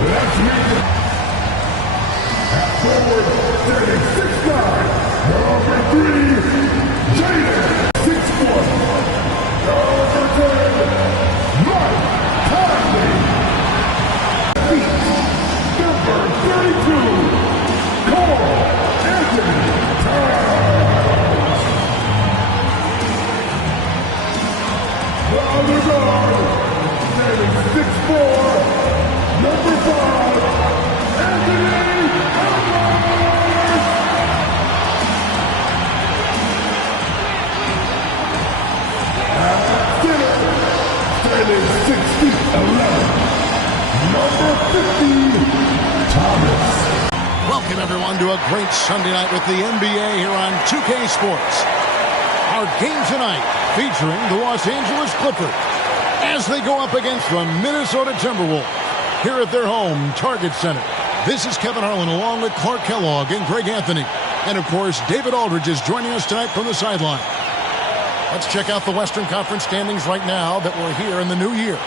Let's meet it. At forward, standing 6'9", number 3, Jaden, 6'1", number 10, Mike Conley, number 32, Cole Anthony Towns. The other guard, standing 6'4", number 5, Anthony standing 6 feet 11, number 50, Thomas. Welcome everyone to a great Sunday night with the NBA here on 2K Sports. Our game tonight featuring the Los Angeles Clippers as they go up against the Minnesota Timberwolves here at their home Target Center. This is Kevin Harlan along with Clark Kellogg and Greg Anthony. And of course, David Aldridge is joining us tonight from the sideline. Let's check out the Western Conference standings right now that we're here in the new year.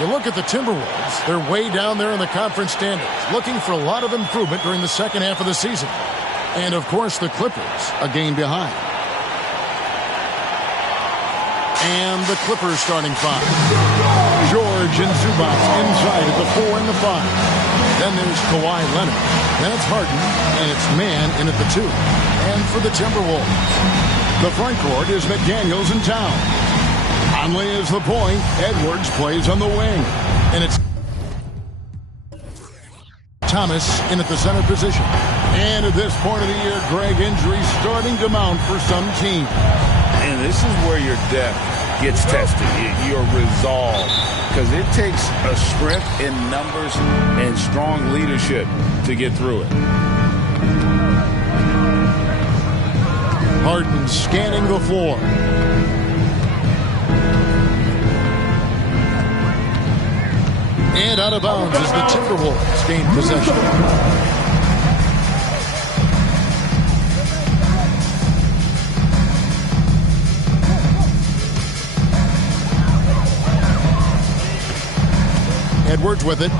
You look at the Timberwolves, they're way down there in the conference standings, looking for a lot of improvement during the second half of the season. And of course, the Clippers, a game behind. And the Clippers starting five. George and Zubac inside at the 4 and the 5. Then there's Kawhi Leonard. Then it's Harden, and it's Man in at the 2. And for the Timberwolves, the front court is McDaniels and Towns. Conley is the point. Edwards plays on the wing. And it's Thomas in at the center position. And at this point of the year, Greg, injuries starting to mount for some teams. And this is where your depth gets tested, your resolve. Because it takes a strength in numbers and strong leadership to get through it. Harden scanning the floor. And out of bounds as the Timberwolves gain possession. Edwards with it.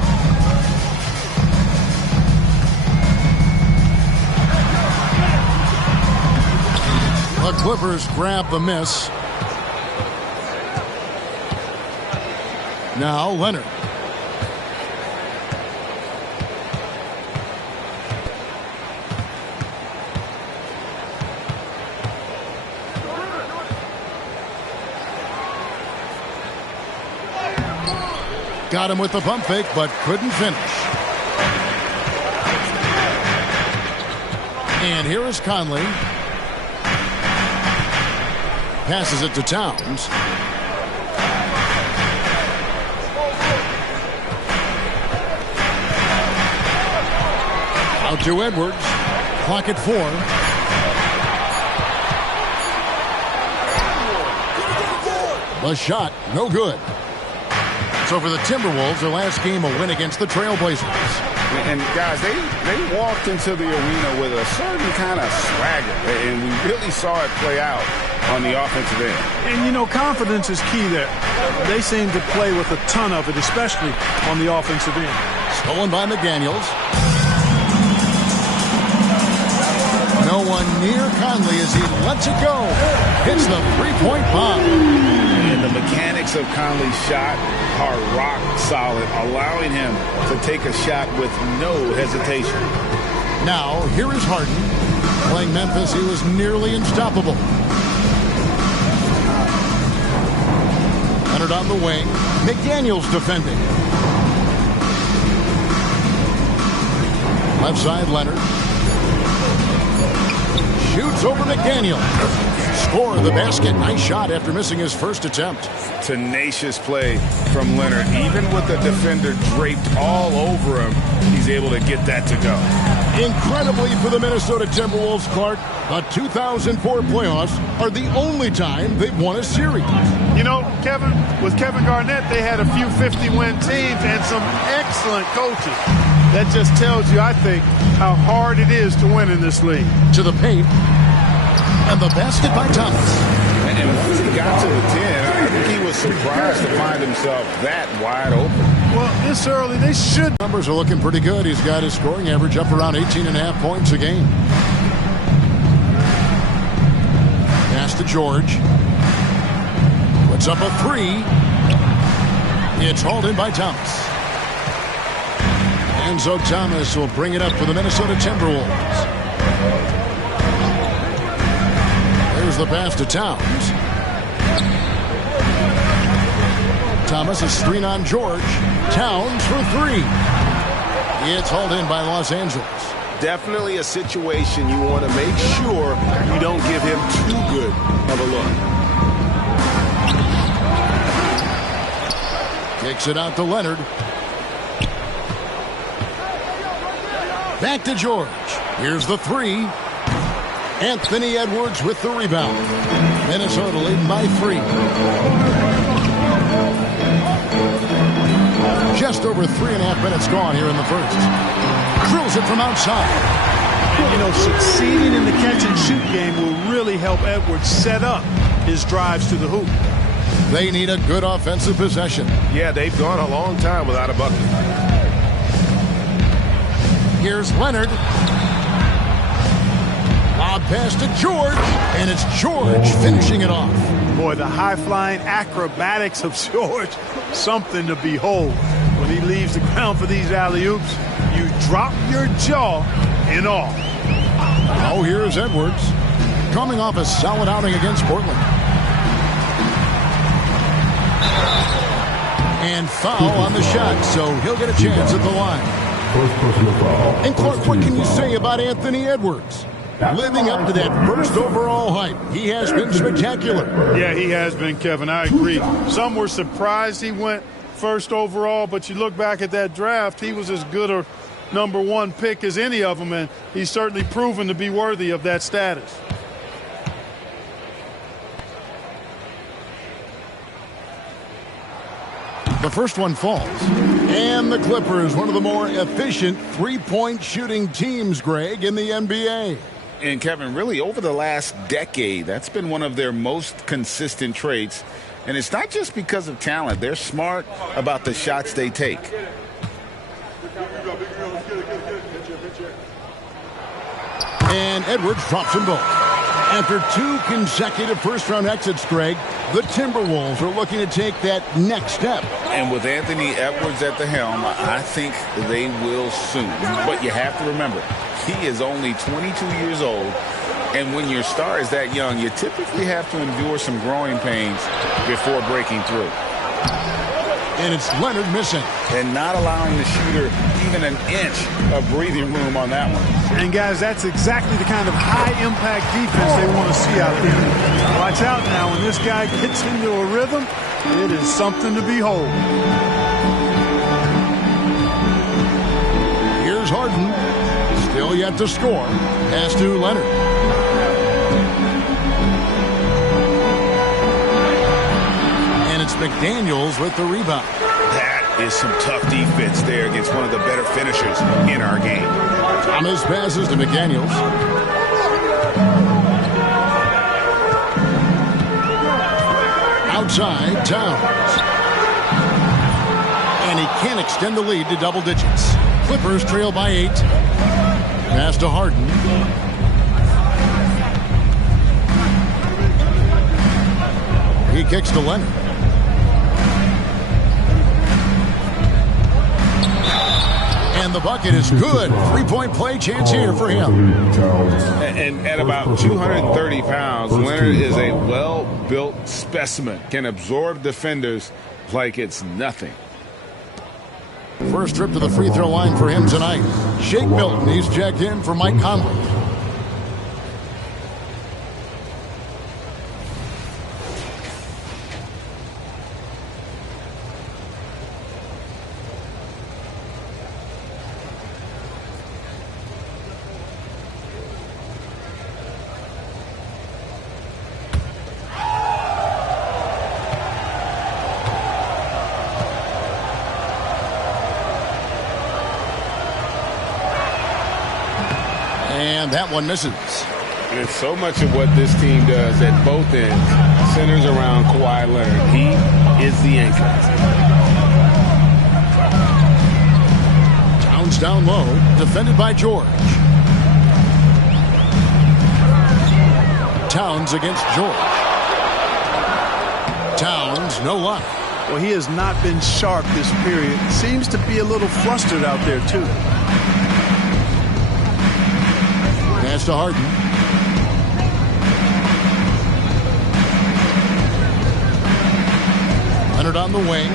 The Clippers grab the miss. Now Leonard. Got him with the pump fake, but couldn't finish. And here is Conley. Passes it to Towns. Out to Edwards. Clock at 4. The shot, no good. So for the Timberwolves, their last game a win against the Trailblazers. And guys, they walked into the arena with a certain kind of swagger, and we really saw it play out on the offensive end. And, you know, confidence is key there. They seem to play with a ton of it, especially on the offensive end. Stolen by McDaniels. No one near Conley as he lets it go. Hits the three-point bomb. And the mechanics of Conley's shot are rock solid, allowing him to take a shot with no hesitation. Now, here is Harden. Playing Memphis, he was nearly unstoppable. Leonard on the wing. McDaniels defending. Left side, Leonard. Shoots over McDaniels. Score the basket. Nice shot after missing his first attempt. Tenacious play from Leonard. Even with the defender draped all over him, he's able to get that to go. Incredibly for the Minnesota Timberwolves, Clark, the 2004 playoffs are the only time they've won a series. You know, Kevin, with Kevin Garnett, they had a few 50-win teams and some excellent coaching. That just tells you, I think, how hard it is to win in this league. To the paint. And the basket by Thomas. And once he got to the 10, I think he was surprised to find himself that wide open. Well, this early, they should. Numbers are looking pretty good. He's got his scoring average up around 18.5 points a game. Pass to George. Puts up a three. It's hauled in by Thomas. And so Thomas will bring it up for the Minnesota Timberwolves. There's the pass to Towns. Thomas is screen on George. Towns for three. It's hauled in by Los Angeles. Definitely a situation you want to make sure you don't give him too good of a look. Kicks it out to Leonard. Back to George. Here's the three. Anthony Edwards with the rebound. Minnesota leading by 3. Just over 3.5 minutes gone here in the first. Drills it from outside. And, you know, succeeding in the catch-and-shoot game will really help Edwards set up his drives to the hoop. They need a good offensive possession. Yeah, they've gone a long time without a bucket. Here's Leonard. Lob pass to George, and it's George finishing it off. Boy, the high-flying acrobatics of George, something to behold. When he leaves the ground for these alley-oops, you drop your jaw in awe. Oh, here's Edwards, coming off a solid outing against Portland. And foul on the shot, so he'll get a chance at the line. First personal foul. And Clark, what can you say about Anthony Edwards? Living up to that first overall hype, he has been spectacular. Yeah, he has been, Kevin. I agree. Some were surprised he went first overall, but you look back at that draft, he was as good a #1 pick as any of them, and he's certainly proven to be worthy of that status. The first one falls. And the Clippers, one of the more efficient three-point shooting teams, Greg, in the NBA. And Kevin, really over the last decade, that's been one of their most consistent traits. And it's not just because of talent. They're smart about the shots they take. And Edwards drops them both. After 2 consecutive first-round exits, Greg, the Timberwolves are looking to take that next step. And with Anthony Edwards at the helm, I think they will soon. But you have to remember, he is only 22 years old. And when your star is that young, you typically have to endure some growing pains before breaking through. And it's Leonard missing. And not allowing the shooter even an inch of breathing room on that one. And, guys, that's exactly the kind of high-impact defense they want to see out there. Watch out now. When this guy gets into a rhythm, it is something to behold. Here's Harden. Still yet to score. Pass to Leonard. And it's McDaniels with the rebound. That is some tough defense there against one of the better finishers in our game. Thomas passes to McDaniels. Outside, Towns. And he can't extend the lead to double digits. Clippers trail by 8. Pass to Harden. He kicks to Leonard. And the bucket is good. 3-point play chance here for him. And at about 230 pounds, Leonard is a well-built specimen. Can absorb defenders like it's nothing. First trip to the free throw line for him tonight. Shake Milton, he's checked in for Mike Conley. And that one misses. And so much of what this team does at both ends centers around Kawhi Leonard. He is the anchor. It's down low, defended by George. Towns against George. Towns, no luck. Well, he has not been sharp this period. Seems to be a little flustered out there, too. Pass to Harden. Leonard on the wing.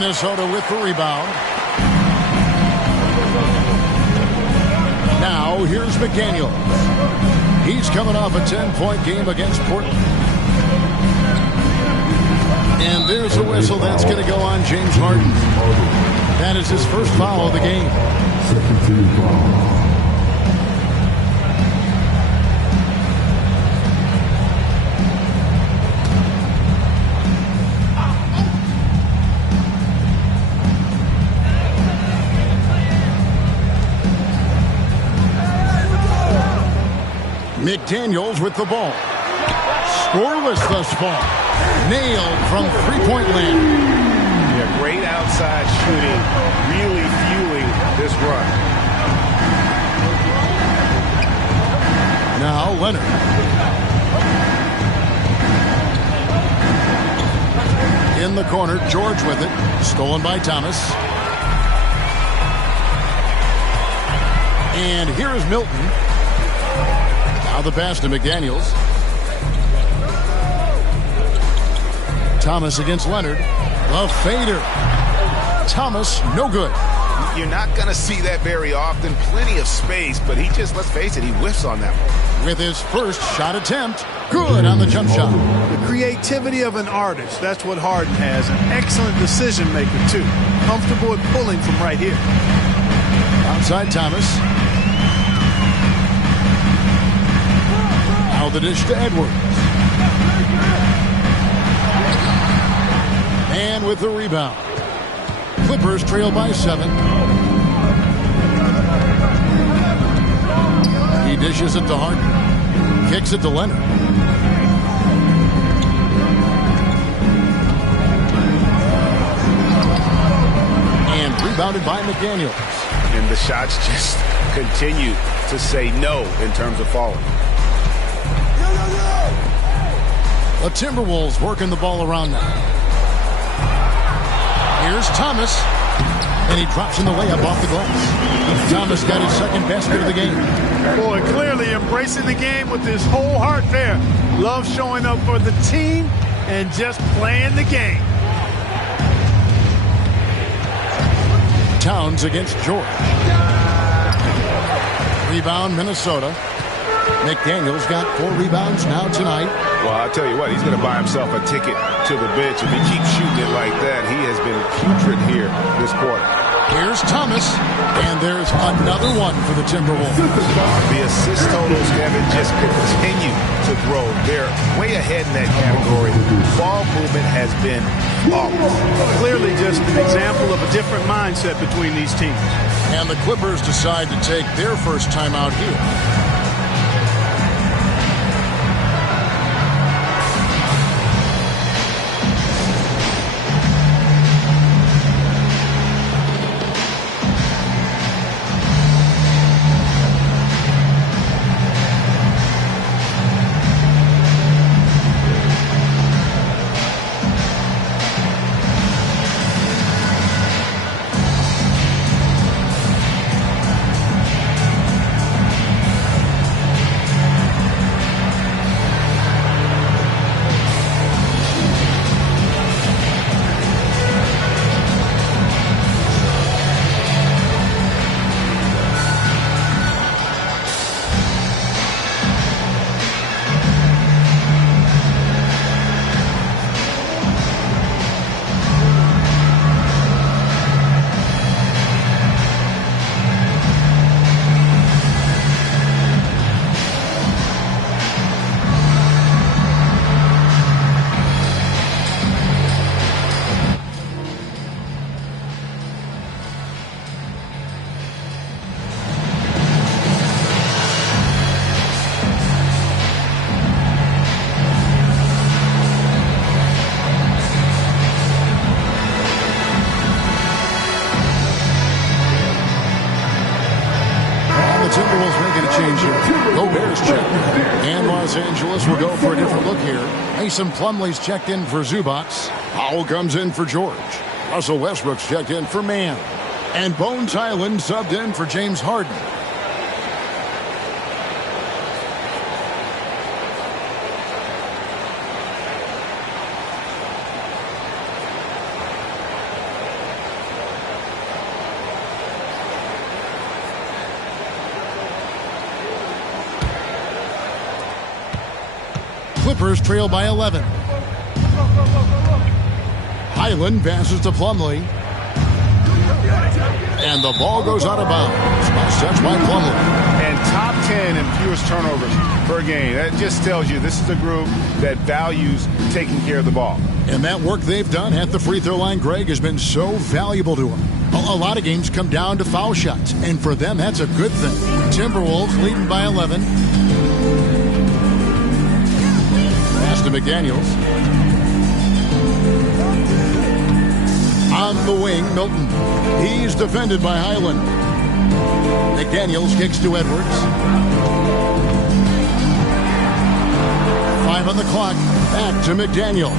Minnesota with the rebound. Now here's McDaniels. He's coming off a 10-point game against Portland. And there's a whistle that's going to go on James Harden. That is his first foul of the game. Second team foul. McDaniels with the ball. Scoreless thus far. Nailed from three-point land. Yeah, great outside shooting, really fueling this run. Now Leonard. In the corner, George with it. Stolen by Thomas. And here is Milton. Now the pass to McDaniels. Thomas against Leonard. The fader. Thomas, no good. You're not going to see that very often. Plenty of space, but he just, let's face it, he whiffs on that one. With his first shot attempt. Good on the jump shot. The creativity of an artist. That's what Harden has. An excellent decision maker, too. Comfortable at pulling from right here. Outside Thomas. Now the dish to Edwards. And with the rebound. Clippers trail by 7. He dishes it to Harden. Kicks it to Leonard. And rebounded by McDaniels. And the shots just continue to say no in terms of falling. The Timberwolves working the ball around now. Here's Thomas. And he drops in the layup off the glass. Thomas got his second basket of the game. Boy, clearly embracing the game with his whole heart there. Love showing up for the team and just playing the game. Towns against George. Rebound, Minnesota. McDaniels got 4 rebounds now tonight. Well, I'll tell you what, he's going to buy himself a ticket to the bench. If he keeps shooting it like that, he has been putrid here this quarter. Here's Thomas, and there's another one for the Timberwolves. The assist totals, Kevin, just continue to grow. They're way ahead in that category. Ball movement has been flawless. Clearly just an example of a different mindset between these teams. And the Clippers decide to take their first timeout here. Gobert's checked in. And Los Angeles will go for a different look here. Mason Plumlee's checked in for Zubats. Powell comes in for George. Russell Westbrook's checked in for Mann. And Bones Highland subbed in for James Harden. Clippers trail by 11. Highland passes to Plumlee. And the ball goes out of bounds. Last touch by Plumlee. And top 10 in fewest turnovers per game. That just tells you this is a group that values taking care of the ball. And that work they've done at the free throw line, Greg, has been so valuable to them. A lot of games come down to foul shots. And for them, that's a good thing. Timberwolves leading by 11. Pass to McDaniels. On the wing, Milton. He's defended by Highland. McDaniels kicks to Edwards. 5 on the clock. Back to McDaniel.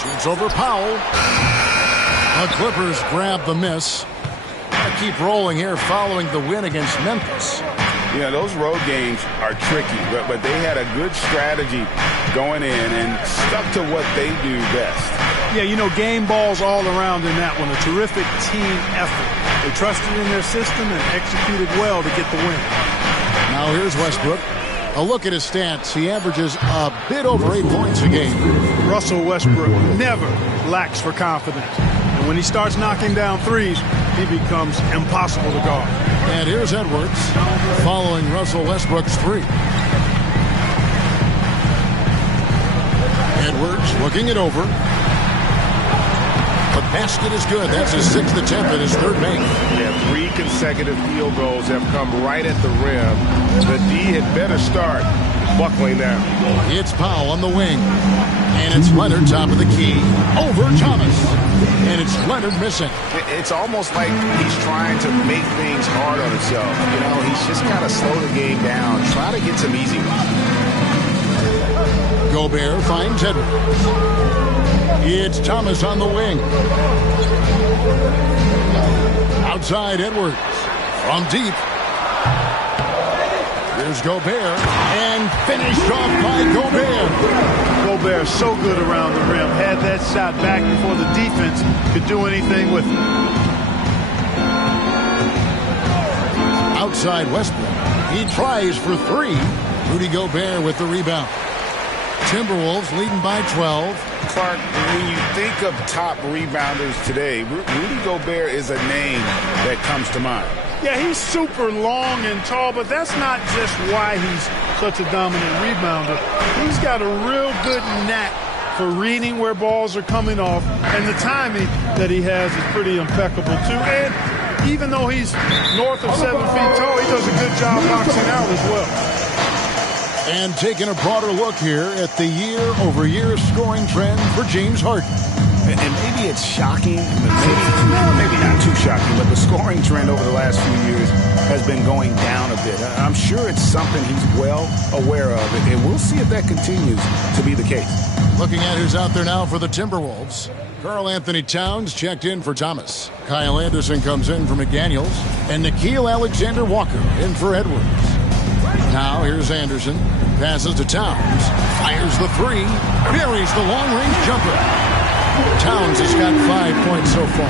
Shoots over Powell. The Clippers grab the miss. Gotta keep rolling here following the win against Memphis. Yeah, those road games are tricky, but they had a good strategy going in and stuck to what they do best. Yeah, you know, game balls all around in that one. A terrific team effort. They trusted in their system and executed well to get the win. Now here's Westbrook. A look at his stats. He averages a bit over 8 points a game. Russell Westbrook never lacks for confidence. And when he starts knocking down threes, he becomes impossible to guard. And here's Edwards following Russell Westbrook's three. Edwards looking it over. The basket is good. That's his 6th attempt at his 3rd make. Yeah, 3 consecutive field goals have come right at the rim. The D had better start buckling down. It's Powell on the wing. And it's Leonard top of the key. Over Thomas. And it's Leonard missing. It's almost like he's trying to make things hard on himself. You know, he's just got to slow the game down. Try to get some easy ones. Gobert finds Edwards. It's Thomas on the wing. Outside Edwards. From deep. Here's Gobert. And finished off by Gobert. Gobert so good around the rim. Had that shot back before the defense could do anything with it. Outside Westbrook. He tries for 3. Rudy Gobert with the rebound. Timberwolves leading by 12. Clark, when you think of top rebounders today, Rudy Gobert is a name that comes to mind. Yeah, he's super long and tall, but that's not just why he's such a dominant rebounder. He's got a real good knack for reading where balls are coming off, and the timing that he has is pretty impeccable, too. And even though he's north of 7 feet tall, he does a good job boxing out as well. And taking a broader look here at the year-over-year scoring trend for James Harden. And maybe it's shocking, maybe not too shocking, but the scoring trend over the last few years has been going down a bit. I'm sure it's something he's well aware of, and we'll see if that continues to be the case. Looking at who's out there now for the Timberwolves. Karl Anthony Towns checked in for Thomas. Kyle Anderson comes in for McDaniels. And Nickeil Alexander-Walker in for Edwards. Now here's Anderson. Passes to Towns. Fires the 3. Buries the long-range jumper. Towns has got 5 points so far.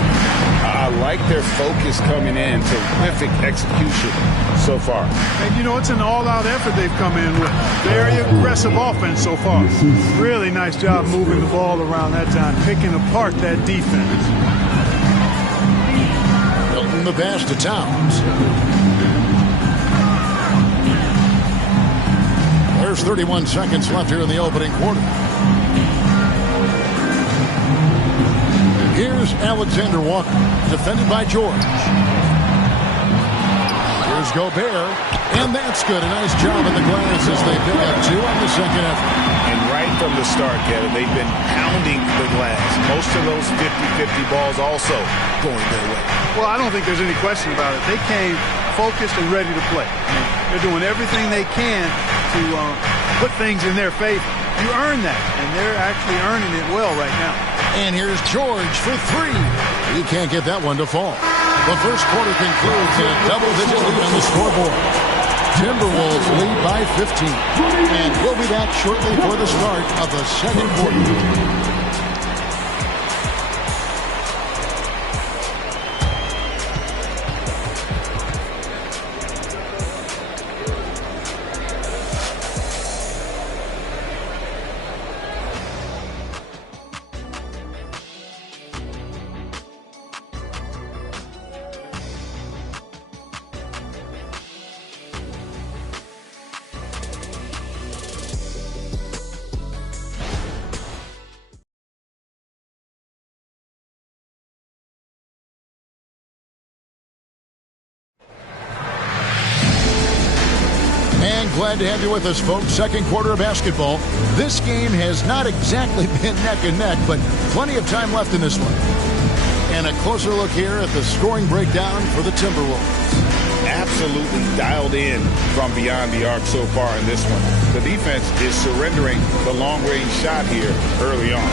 I like their focus coming in. Terrific execution so far. And, you know, it's an all-out effort they've come in with. Very aggressive offense so far. Really nice job moving the ball around that time, picking apart that defense. Milton the pass to Towns. There's 31 seconds left here in the opening quarter. Here's Alexander Walker, defended by George. Here's Gobert, and that's good. A nice job in the glass as they pick up 2 on the second effort. And right from the start, Kevin, they've been pounding the glass. Most of those 50-50 balls also going their way. Well, I don't think there's any question about it. They came focused and ready to play. I mean, they're doing everything they can to put things in their favor. You earn that, and they're actually earning it well right now. And here's George for three. He can't get that one to fall. The first quarter concludes in a double-digit lead on the scoreboard. Timberwolves lead by 15. And we'll be back shortly for the start of the second quarter. Glad to have you with us, folks. Second quarter of basketball. This game has not exactly been neck and neck, but plenty of time left in this one. And a closer look here at the scoring breakdown for the Timberwolves. Absolutely dialed in from beyond the arc so far in this one. The defense is surrendering the long-range shot here early on.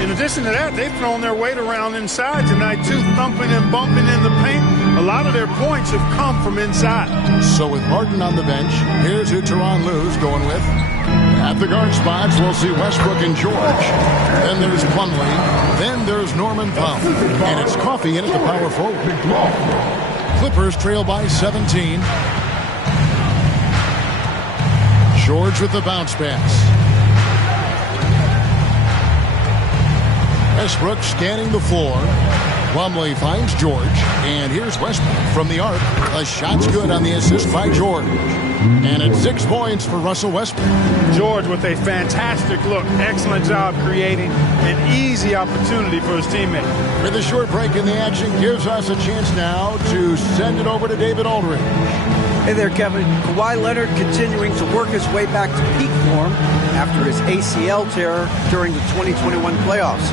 In addition to that, they've thrown their weight around inside tonight, too, thumping and bumping in the paint. A lot of their points have come from inside. So with Martin on the bench, here's who Tyronn Lue's going with. At the guard spots, we'll see Westbrook and George. Then there's Plumlee. Then there's Norman Powell. And it's Coffey in at the power forward. Clippers trail by 17. George with the bounce pass. Westbrook scanning the floor. Plumlee finds George. And here's Westbrook from the arc. A shot's good on the assist by George. And it's 6 points for Russell Westbrook. George with a fantastic look. Excellent job creating an easy opportunity for his teammate. With a short break in the action gives us a chance now to send it over to David Aldridge. Hey there, Kevin. Kawhi Leonard continuing to work his way back to peak form after his ACL tear during the 2021 playoffs.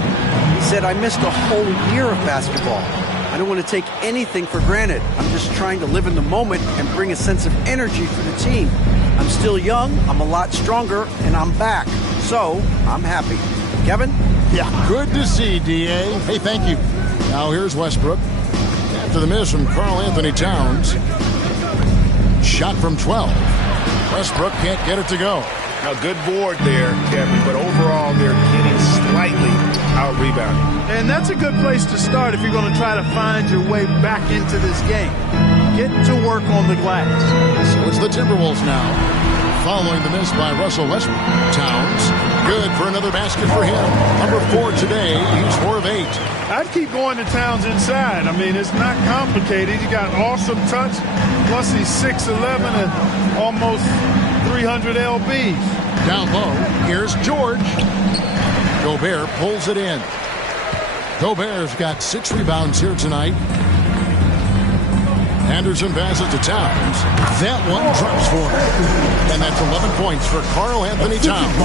He said, "I missed a whole year of basketball. I don't want to take anything for granted. I'm just trying to live in the moment and bring a sense of energy for the team. I'm still young, I'm a lot stronger, and I'm back. So, I'm happy." Kevin? Yeah, good to see, D.A. Hey, thank you. Now here's Westbrook. After the miss from Karl Anthony Towns. Shot from 12. Westbrook can't get it to go. A good board there, Kevin, but overall they're getting slightly out-rebounded. And that's a good place to start if you're going to try to find your way back into this game. Get to work on the glass. So it's the Timberwolves now, following the miss by Russell Westbrook. Towns, good for another basket for him. Number 4 today, he's 4 of 8. I'd keep going to Towns inside. I mean, it's not complicated. He got awesome touch, plus he's 6'11" and almost 300 lbs. Down low, here's George. Gobert pulls it in. Gobert's got 6 rebounds here tonight. Anderson passes to Towns. That one drops for him. And that's 11 points for Karl Anthony Towns.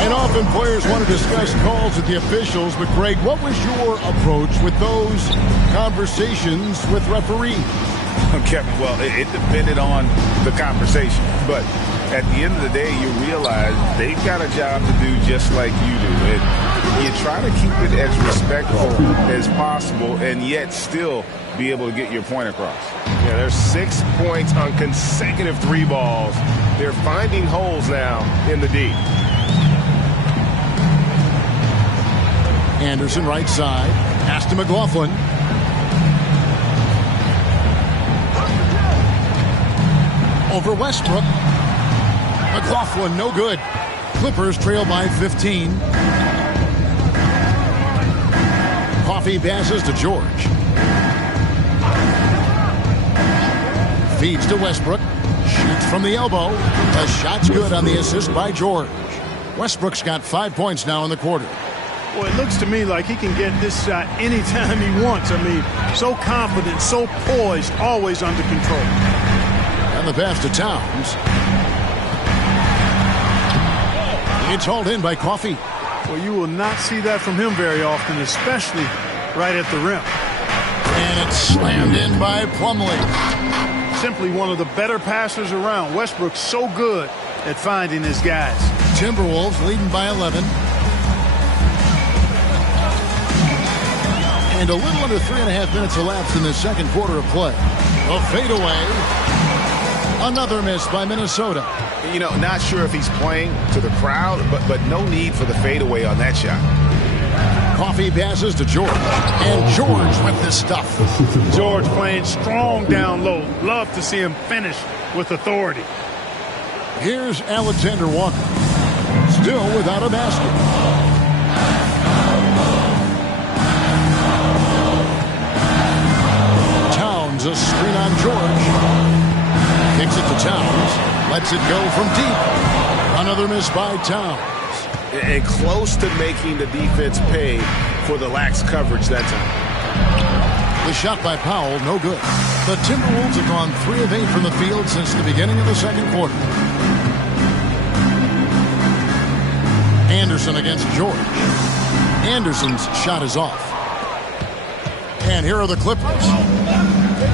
And often players want to discuss calls with the officials, but Greg, what was your approach with those conversations with referees? Kevin, well, it depended on the conversation. But at the end of the day, you realize they've got a job to do just like you do. And you try to keep it as respectful as possible and yet still be able to get your point across. Yeah, there's 6 points on consecutive 3 balls. They're finding holes now in the D. Anderson right side. Pass to McLaughlin. Over Westbrook. McLaughlin no good. Clippers trail by 15. Coffey passes to George. Feeds to Westbrook. Shoots from the elbow. The shot's good on the assist by George. Westbrook's got 5 points now in the quarter. Well, it looks to me like he can get this shot anytime he wants. I mean, so confident, so poised, always under control. And the pass to Towns. It's hauled in by Coffey. Well, you will not see that from him very often, especially right at the rim. And it's slammed in by Plumlee. simply one of the better passers around. Westbrook's so good at finding his guys. Timberwolves leading by 11. And a little under 3.5 minutes elapsed in the second quarter of play. A fadeaway. Another miss by Minnesota. You know, not sure if he's playing to the crowd, but no need for the fadeaway on that shot. Coffee passes to George. And George with this stuff. George playing strong down low. Love to see him finish with authority. Here's Alexander Walker. Still without a basket. Towns, a screen on George. Kicks it to Towns. Lets it go from deep. Another miss by Towns. And close to making the defense pay for the lax coverage that time. The shot by Powell, no good. The Timberwolves have gone 3 of 8 from the field since the beginning of the second quarter. Anderson against George. Anderson's shot is off. And here are the Clippers.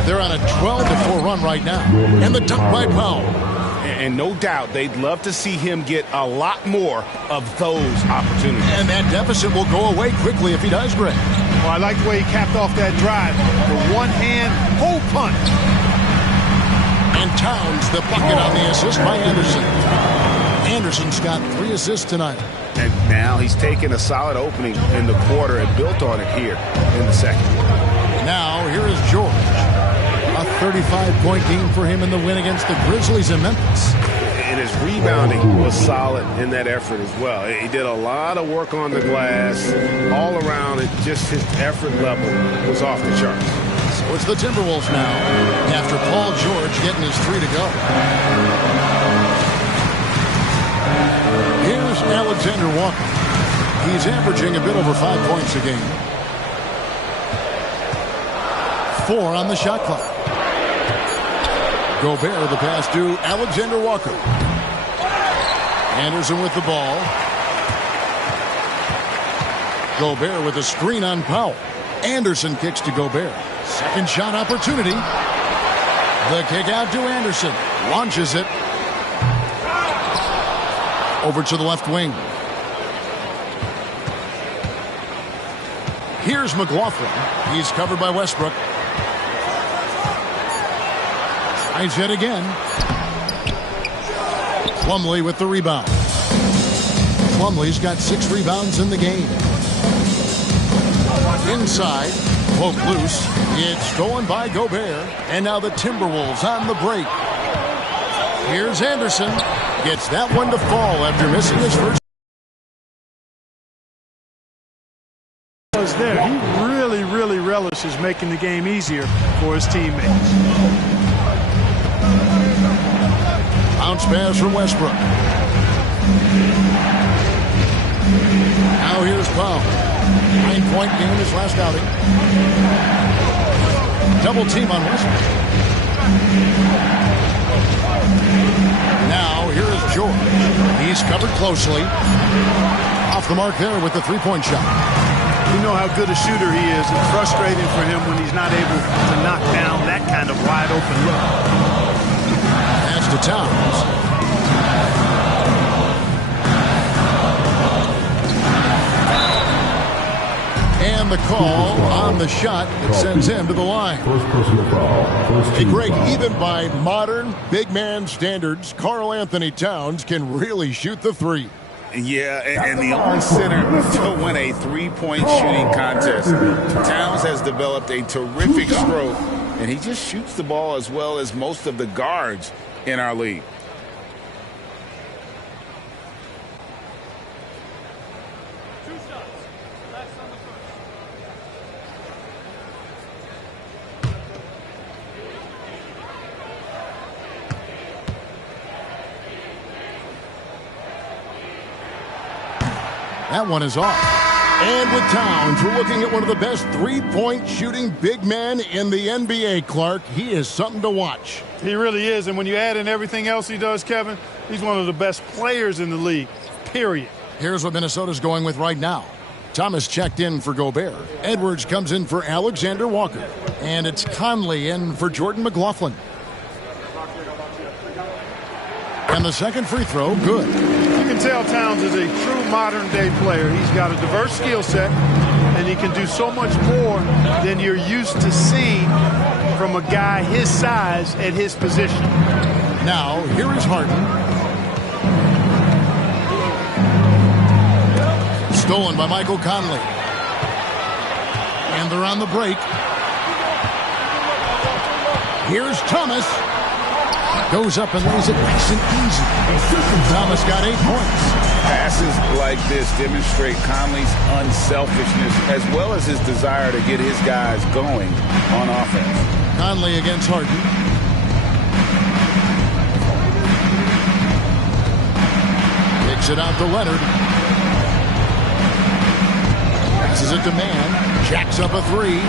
They're on a 12-4 run right now. And the dunk by Powell. And no doubt they'd love to see him get a lot more of those opportunities. And that deficit will go away quickly if he does, Greg. Well, I like the way he capped off that drive. The one-hand hole punch. And Towns, the bucket on the assist by Anderson. Anderson's got 3 assists tonight. And now he's taken a solid opening in the quarter and built on it here in the second. Now, here is George. A 35-point game for him in the win against the Grizzlies in Memphis. And his rebounding was solid in that effort as well. He did a lot of work on the glass. All around it, just his effort level was off the charts. So it's the Timberwolves now, after Paul George getting his 3 to go. Here's Alexander Walker. He's averaging a bit over 5 points a game. 4 on the shot clock. Gobert, the pass to Alexander Walker. Anderson with the ball. Gobert with a screen on Powell. Anderson kicks to Gobert. Second shot opportunity. The kick out to Anderson. Launches it. Over to the left wing. Here's McLaughlin. He's covered by Westbrook. Tries it again. Plumlee with the rebound. Plumlee's got 6 rebounds in the game. Inside, poke loose. It's stolen by Gobert. And now the Timberwolves on the break. Here's Anderson. Gets that one to fall after missing his first. There, he really relishes making the game easier for his teammates. Bounce pass from Westbrook. Now here's Powell. 9-point game his last outing. Double team on Westbrook. Now here is George. He's covered closely. Off the mark there with the 3-point shot. You know how good a shooter he is. It's frustrating for him when he's not able to knock down that kind of wide open look. Pass to Towns. And the call on the shot that sends him to the line. First personal foul. Hey, Greg, even by modern big man standards, Karl Anthony Towns can really shoot the 3. Yeah, and the only center to win a 3-point shooting contest. Towns has developed a terrific stroke, and he just shoots the ball as well as most of the guards in our league. That one is off. And with Towns, we're looking at one of the best 3-point shooting big men in the NBA, Clark. He is something to watch. He really is. And when you add in everything else he does, Kevin, he's one of the best players in the league, period. Here's what Minnesota's going with right now. Thomas checked in for Gobert. Edwards comes in for Alexander Walker. And it's Conley in for Jordan McLaughlin. And the second free throw, good. You can tell Towns is a true modern-day player. He's got a diverse skill set, and he can do so much more than you're used to seeing from a guy his size at his position. Now, here is Harden. Stolen by Michael Conley. And they're on the break. Here's Thomas. Goes up and lays it nice and easy. Thomas got 8 points. Passes like this demonstrate Conley's unselfishness as well as his desire to get his guys going on offense. Conley against Harden. Kicks it out to Leonard. Passes it to Mann. Jacks up a 3.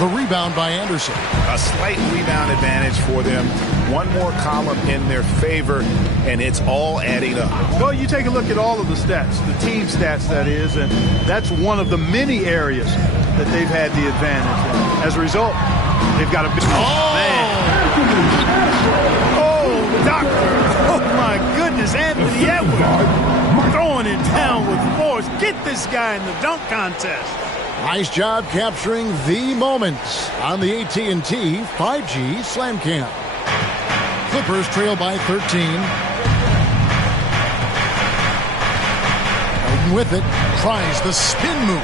The rebound by Anderson. A slight rebound advantage for them. One more column in their favor, and it's all adding up. Well, you take a look at all of the stats, the team stats, that is, and that's one of the many areas that they've had the advantage. And as a result, they've got a big... man. Oh, doctor. Oh, my goodness. Anthony Edwards throwing it down with force. Get this guy in the dunk contest. Nice job capturing the moments on the AT&T 5G Slam Cam. Clippers trail by 13. Harden with it. Tries the spin move.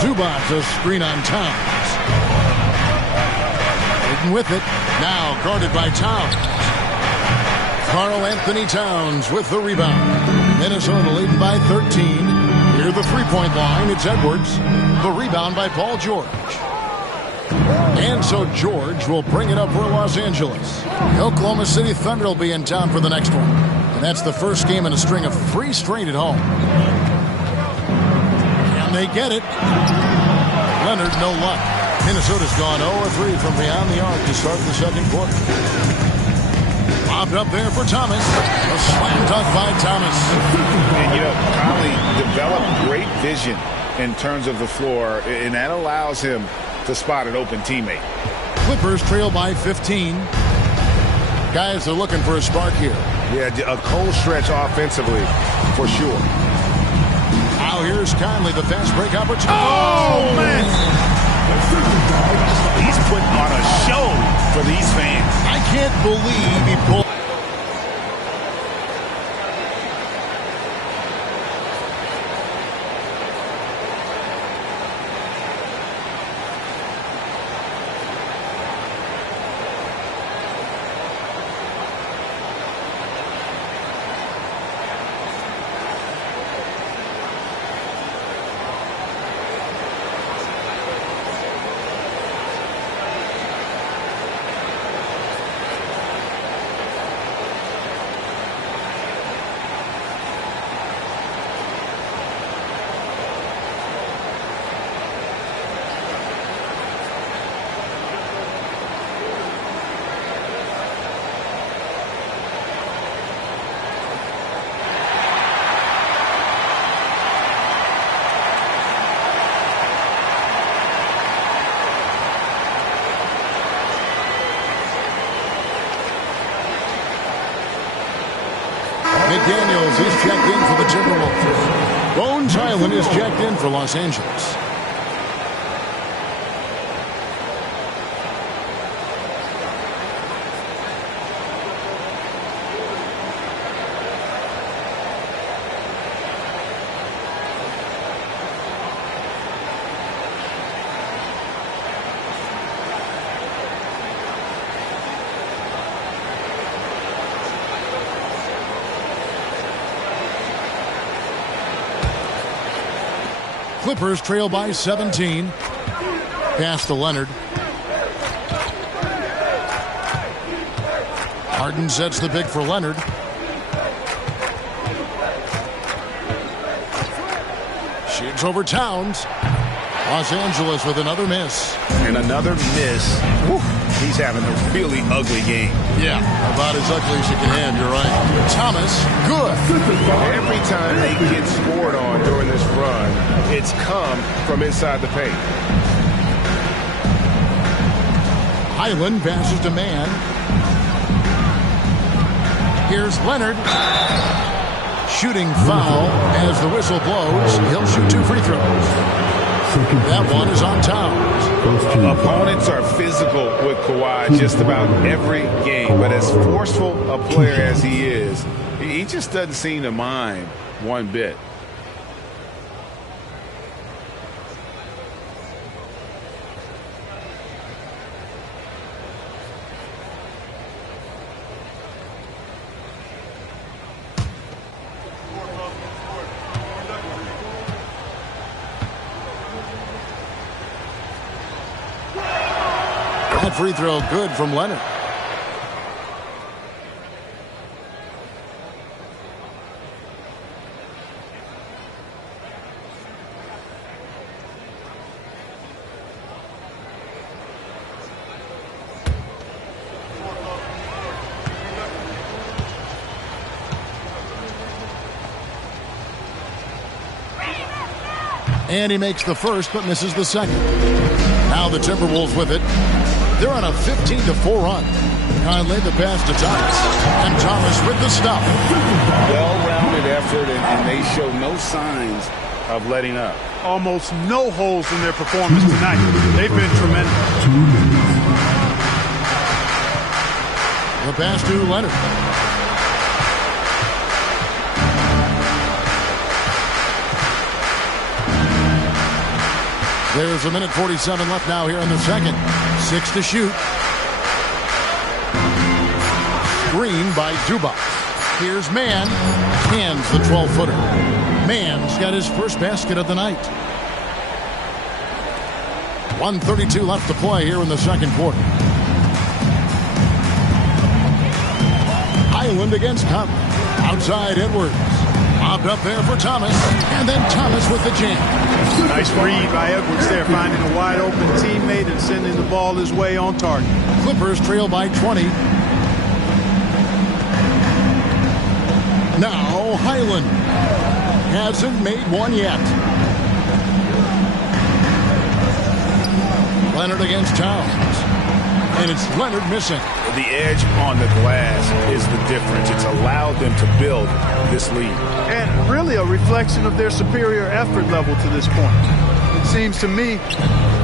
Zubac's a screen on Towns. Harden with it. Now guarded by Towns. Karl Anthony Towns with the rebound. Minnesota leading by 13. Near the three-point line, it's Edwards. The rebound by Paul George. And so George will bring it up for Los Angeles. The Oklahoma City Thunder will be in town for the next one. And that's the first game in a string of 3 straight at home. Can they get it? Leonard, no luck. Minnesota's gone 0-3 from beyond the arc to start the second quarter. Lobbed up there for Thomas. A slam dunk by Thomas. And, you know, Conley developed great vision in terms of the floor, and that allows him to spot an open teammate. Clippers trail by 15. Guys are looking for a spark here. Yeah, a cold stretch offensively, for sure. Now here's Conley, the fast break opportunity. Oh, man. He's putting on a show for these fans. I can't believe he pulled. McDaniels is checked in for the Timberwolves. Bones Hyland is checked in for Los Angeles. Clippers trail by 17. Pass to Leonard. Harden sets the pick for Leonard. Shoots over Towns. Los Angeles with another miss. And another miss. Whew. He's having a really ugly game. Yeah, about as ugly as you can have, you're right. Thomas, good. Every time they get scored on during this run, it's come from inside the paint. Hyland passes to Mann. Here's Leonard. Shooting foul as the whistle blows. He'll shoot 2 free throws. That one is on Towns. Opponents are physical with Kawhi just about every game, but as forceful a player as he is, he just doesn't seem to mind one bit. That free throw good from Leonard. And he makes the first but misses the second. Now the Timberwolves with it. They're on a 15-4 run. Conley the pass to Thomas. And Thomas with the stop. Well-rounded effort, and they show no signs of letting up. Almost no holes in their performance tonight. They've been tremendous. The pass to Leonard. There's a minute 47 left now here in the second. 6 to shoot. Screen by Zubac. Here's Mann. Hands the 12-footer. Mann's got his first basket of the night. 1:32 left to play here in the second quarter. Highland against Conley. Outside Edwards. Mobbed up there for Thomas. And then Thomas with the jam. Nice read by Edwards there, finding a wide open teammate and sending the ball his way on target. Clippers trail by 20. Now Highland hasn't made one yet. Leonard against Towns. And it's Leonard missing. The edge on the glass is the difference. It's allowed them to build this lead. And really a reflection of their superior effort level to this point. It seems to me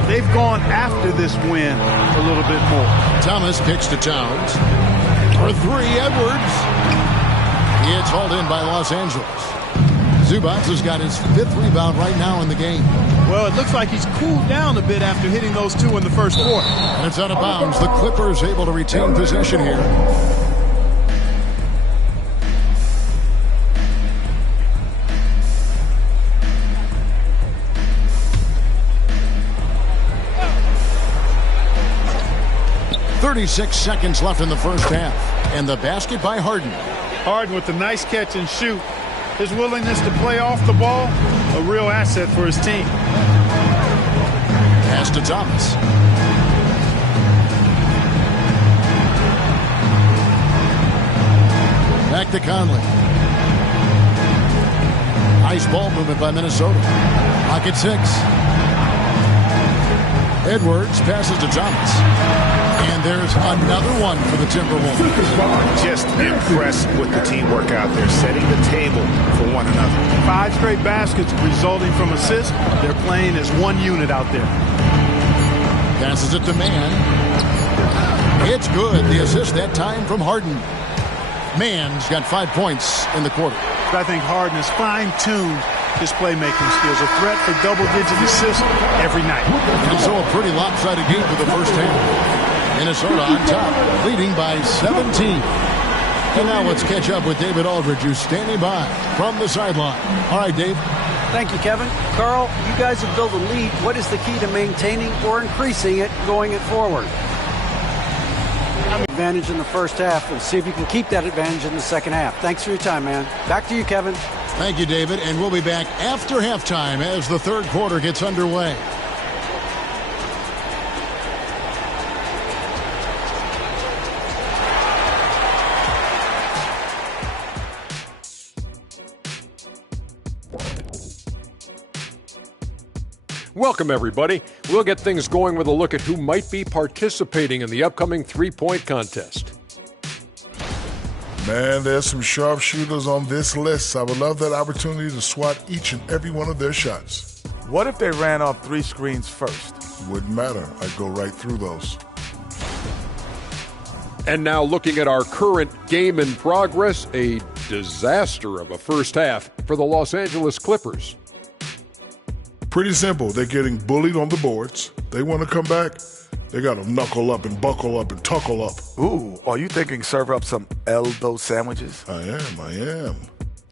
they've gone after this win a little bit more. Thomas kicks to Towns. For 3, Edwards. It's hauled in by Los Angeles. Zubac has got his 5th rebound right now in the game. Well, it looks like he's cooled down a bit after hitting those 2 in the first quarter. And it's out of bounds. The Clippers able to retain possession here. .36 seconds left in the first half. And the basket by Harden. Harden with the nice catch and shoot. His willingness to play off the ball, a real asset for his team. Pass to Thomas. Back to Conley. Nice ball movement by Minnesota. Pocket 6. Edwards passes to Thomas. And there's another one for the Timberwolves. Just impressed with the teamwork out there, setting the table for one another. 5 straight baskets resulting from assists. They're playing as one unit out there. Passes it to Mann. It's good. The assist that time from Harden. Mann's got 5 points in the quarter. I think Harden has fine-tuned his playmaking skills. A threat for double-digit assists every night. And so a pretty lopsided game for the first half. Minnesota on top, leading by 17. And now let's catch up with David Aldridge, who's standing by from the sideline. All right, Dave. Thank you, Kevin. Carl, you guys have built a lead. What is the key to maintaining or increasing it going it forward? Advantage in the first half, and see if you can keep that advantage in the second half. Thanks for your time, man. Back to you, Kevin. Thank you, David. And we'll be back after halftime as the third quarter gets underway. Welcome, everybody. We'll get things going with a look at who might be participating in the upcoming three-point contest. Man, there's some sharpshooters on this list. I would love that opportunity to swat each and every one of their shots. What if they ran off 3 screens first? Wouldn't matter. I'd go right through those. And now looking at our current game in progress, a disaster of a first half for the Los Angeles Clippers. Pretty simple. They're getting bullied on the boards. They want to come back. They got to knuckle up and buckle up and tuckle up. Ooh, are you thinking serve up some elbow sandwiches? I am.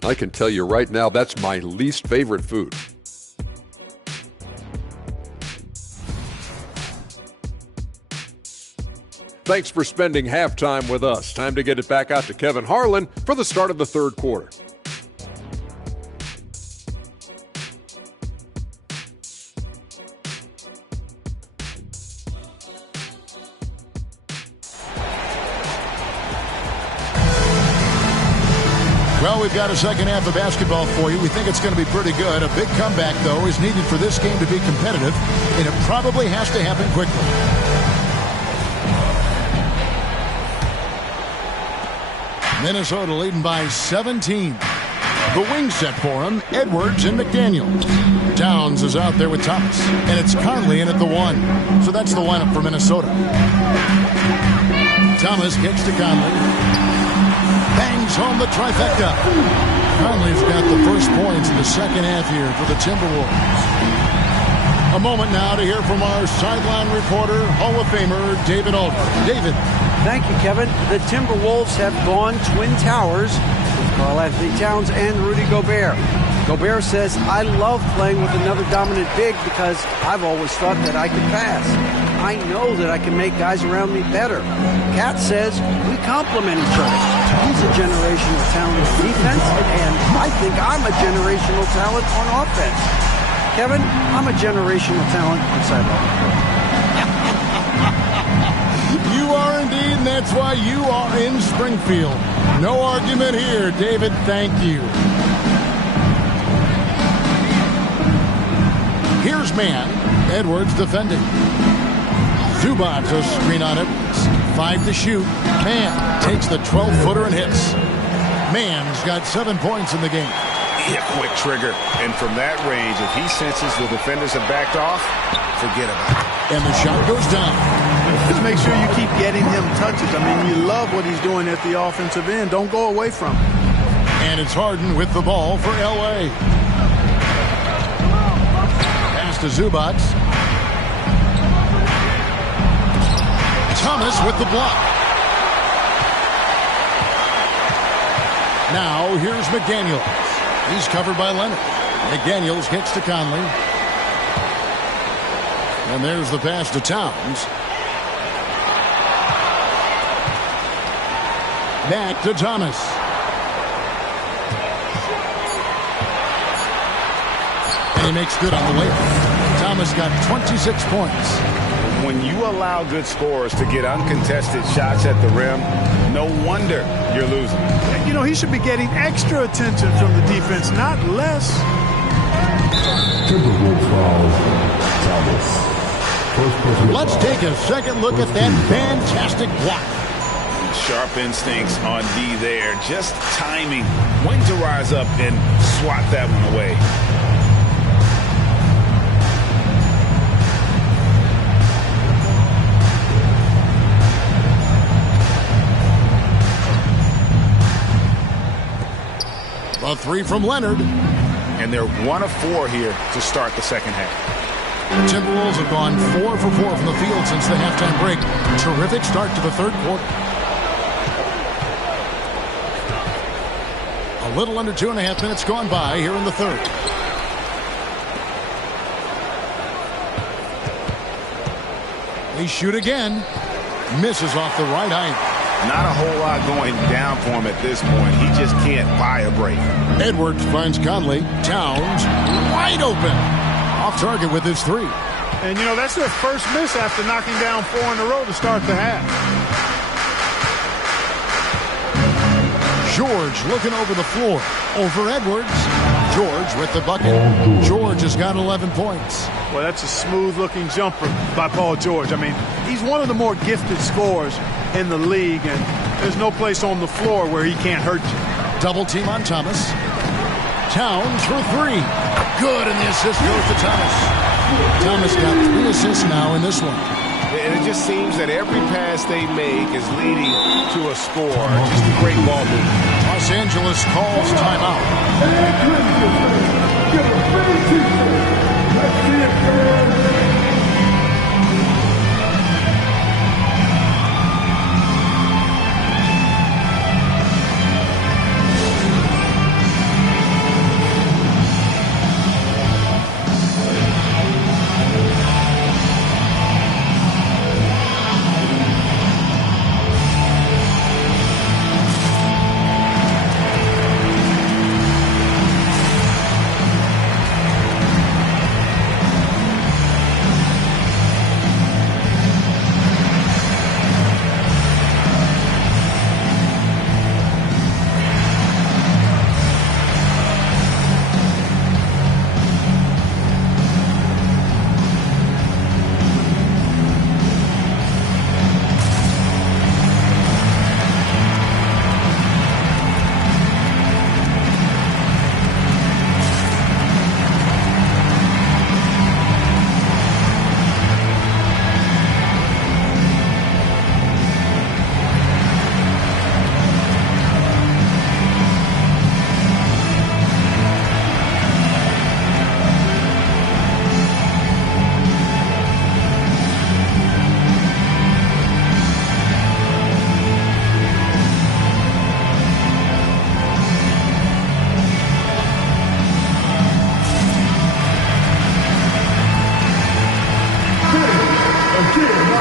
I can tell you right now, that's my least favorite food. Thanks for spending halftime with us. Time to get it back out to Kevin Harlan for the start of the third quarter. Well, we've got a second half of basketball for you. We think it's going to be pretty good. A big comeback, though, is needed for this game to be competitive, and it probably has to happen quickly. Minnesota leading by 17. The wing set for him, Edwards and McDaniels. Towns is out there with Thomas, and it's Conley in at the 1. So that's the lineup for Minnesota. Thomas kicks to Conley. Bangs home the trifecta. Conley's got the first points in the second half here for the Timberwolves. A moment now to hear from our sideline reporter, Hall of Famer David Aldridge. David. Thank you, Kevin. The Timberwolves have gone Twin Towers with Karl-Anthony Towns and Rudy Gobert. Gobert says, I love playing with another dominant big because I've always thought that I could pass. I know that I can make guys around me better. Cat says, we complement each other. He's a generational talent on defense, and I think I'm a generational talent on offense. Kevin, I'm a generational talent on sideline. You are indeed, and that's why you are in Springfield. No argument here, David. Thank you. Here's man. Edwards defending. Zubac a screen on it. 5 to shoot. Man takes the 12-footer and hits. Man's got 7 points in the game. A quick trigger. And from that range, if he senses the defenders have backed off, forget about it. And the shot goes down. Just make sure you keep getting him touches. I mean, you love what he's doing at the offensive end. Don't go away from him. And it's Harden with the ball for L.A. Pass to Zubac. Thomas with the block. Now here's McDaniels. He's covered by Leonard. McDaniels kicks to Conley. And there's the pass to Towns. Back to Thomas. And he makes good on the layup. Thomas got 26 points. When you allow good scorers to get uncontested shots at the rim, no wonder you're losing. You know, he should be getting extra attention from the defense, not less. Timberwolves foul. Thomas. Let's take a second look at that fantastic block. Sharp instincts on D there. Just timing when to rise up and swat that one away. A 3 from Leonard. And they're 1 of 4 here to start the second half. The Timberwolves have gone 4 for 4 from the field since the halftime break. Terrific start to the third quarter. A little under 2.5 minutes gone by here in the third. They shoot again. Misses off the right eye. Not a whole lot going down for him at this point. He just can't buy a break. Edwards finds Conley. Towns wide open. Off target with his 3. And, you know, that's their first miss after knocking down 4 in a row to start the half. George looking over the floor. Over Edwards. George with the bucket. George has got 11 points. Well, that's a smooth-looking jumper by Paul George. I mean, he's one of the more gifted scorers in the league, and there's no place on the floor where he can't hurt you. Double team on Thomas. Towns for three. Good, and the assist goes to Thomas. Thomas got 3 assists now in this one. And it just seems that every pass they make is leading to a score. Just a great ball movement. Los Angeles calls timeout.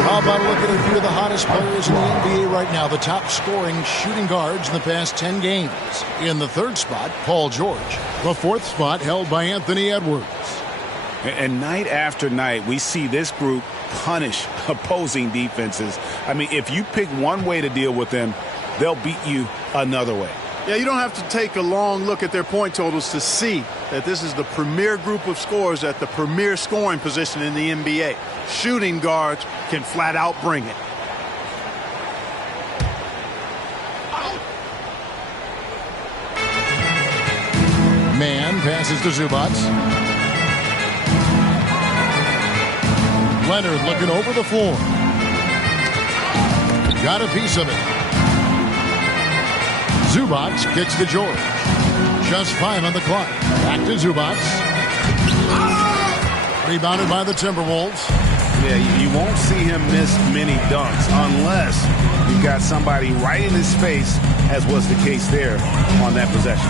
How about looking at a few of the hottest players in the NBA right now, the top scoring shooting guards in the past 10 games. In the 3rd spot, Paul George. The 4th spot held by Anthony Edwards. And night after night, we see this group punish opposing defenses. I mean, if you pick one way to deal with them, they'll beat you another way. Yeah, you don't have to take a long look at their point totals to see that this is the premier group of scorers at the premier scoring position in the NBA. Shooting guards can flat out bring it. Man passes to Zubac. Leonard looking over the floor. Got a piece of it. Zubac kicks to George. Just 5 on the clock. Back to Zubac. Rebounded by the Timberwolves. Yeah, you won't see him miss many dunks unless you've got somebody right in his face, as was the case there on that possession.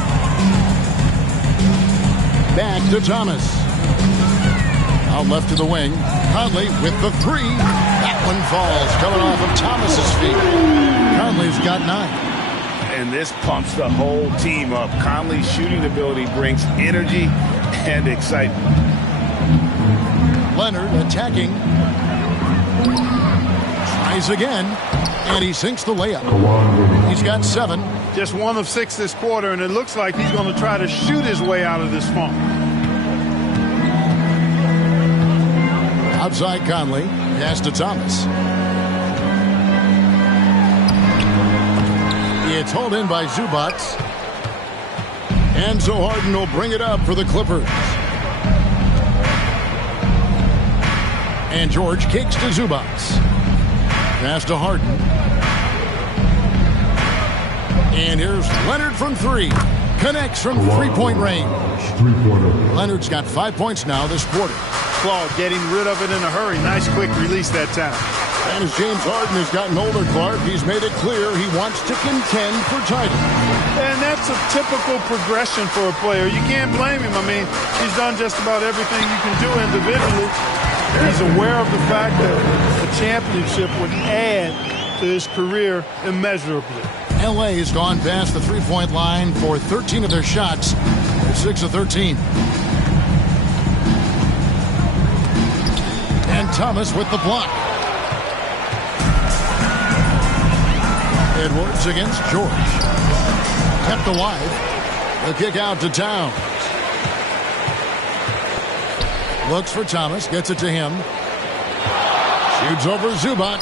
Back to Thomas. Out left to the wing. Conley with the 3. That one falls, coming off of Thomas's feet. Conley's got 9. And this pumps the whole team up. Conley's shooting ability brings energy and excitement. Leonard attacking. Tries again. And he sinks the layup. He's got 7. Just 1 of 6 this quarter, and it looks like he's going to try to shoot his way out of this funk. Outside Conley. Pass to Thomas. It's hauled in by Zubac. And so Harden will bring it up for the Clippers. And George kicks to Zubac. Pass to Harden. And here's Leonard from 3. Connects from 3-point range. Leonard's got 5 points now this quarter. Claude getting rid of it in a hurry. Nice quick release that time. And as James Harden has gotten older, Clark, he's made it clear he wants to contend for titles. And that's a typical progression for a player. You can't blame him. I mean, he's done just about everything you can do individually. He's aware of the fact that a championship would add to his career immeasurably. L.A. has gone past the 3-point line for 13 of their shots. They're 6 of 13. And Thomas with the block. Edwards against George. Kept alive. The kick out to Towns. Looks for Thomas. Gets it to him. Shoots over Zubac.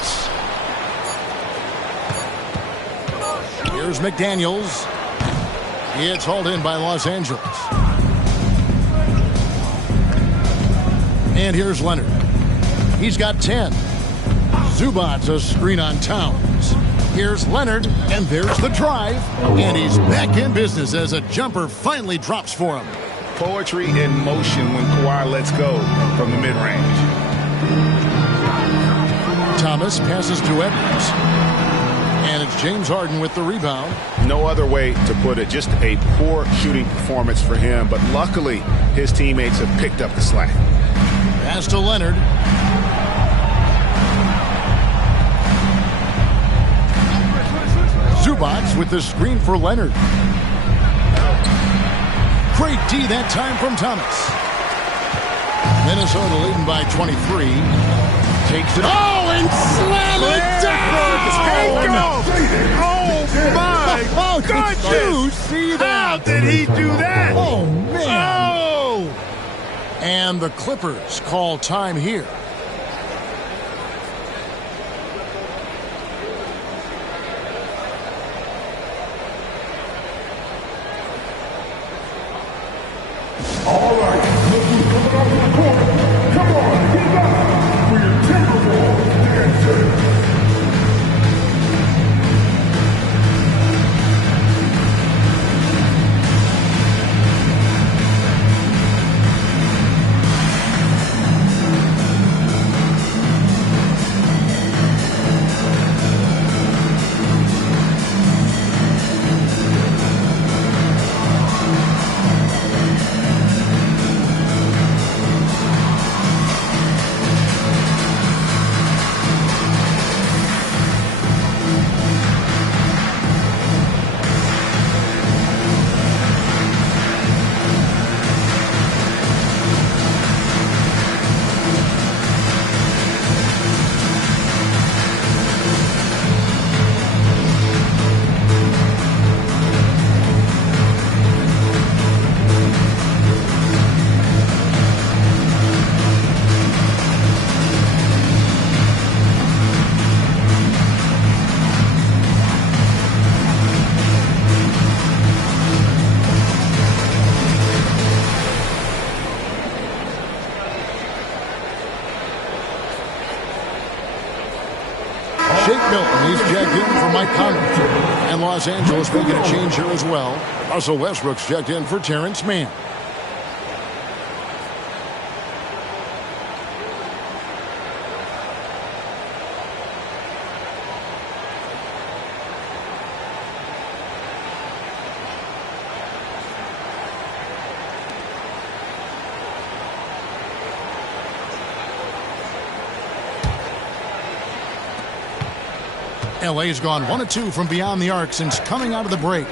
Here's McDaniels. It's hauled in by Los Angeles. And here's Leonard. He's got 10. Zubac's a screen on Towns. Here's Leonard, and there's the drive. And he's back in business as a jumper finally drops for him. Poetry in motion when Kawhi lets go from the mid-range. Thomas passes to Edwards. And it's James Harden with the rebound. No other way to put it. Just a poor shooting performance for him. But luckily, his teammates have picked up the slack. Pass to Leonard. Zubac with the screen for Leonard. Great D that time from Thomas. Minnesota leading by 23. Takes it. Oh, and slam it down! Oh, my goodness! Did you see that? How did he do that? Oh, man. Oh! And the Clippers call time here. All right, look who's coming off the court. Come on, get up for your Timberwolves dancer. Milton, he's checked in for Mike Conley. And Los Angeles making a change here as well. Russell Westbrook's checked in for Terrence Mann. LA's gone 1-2 from beyond the arc since coming out of the break.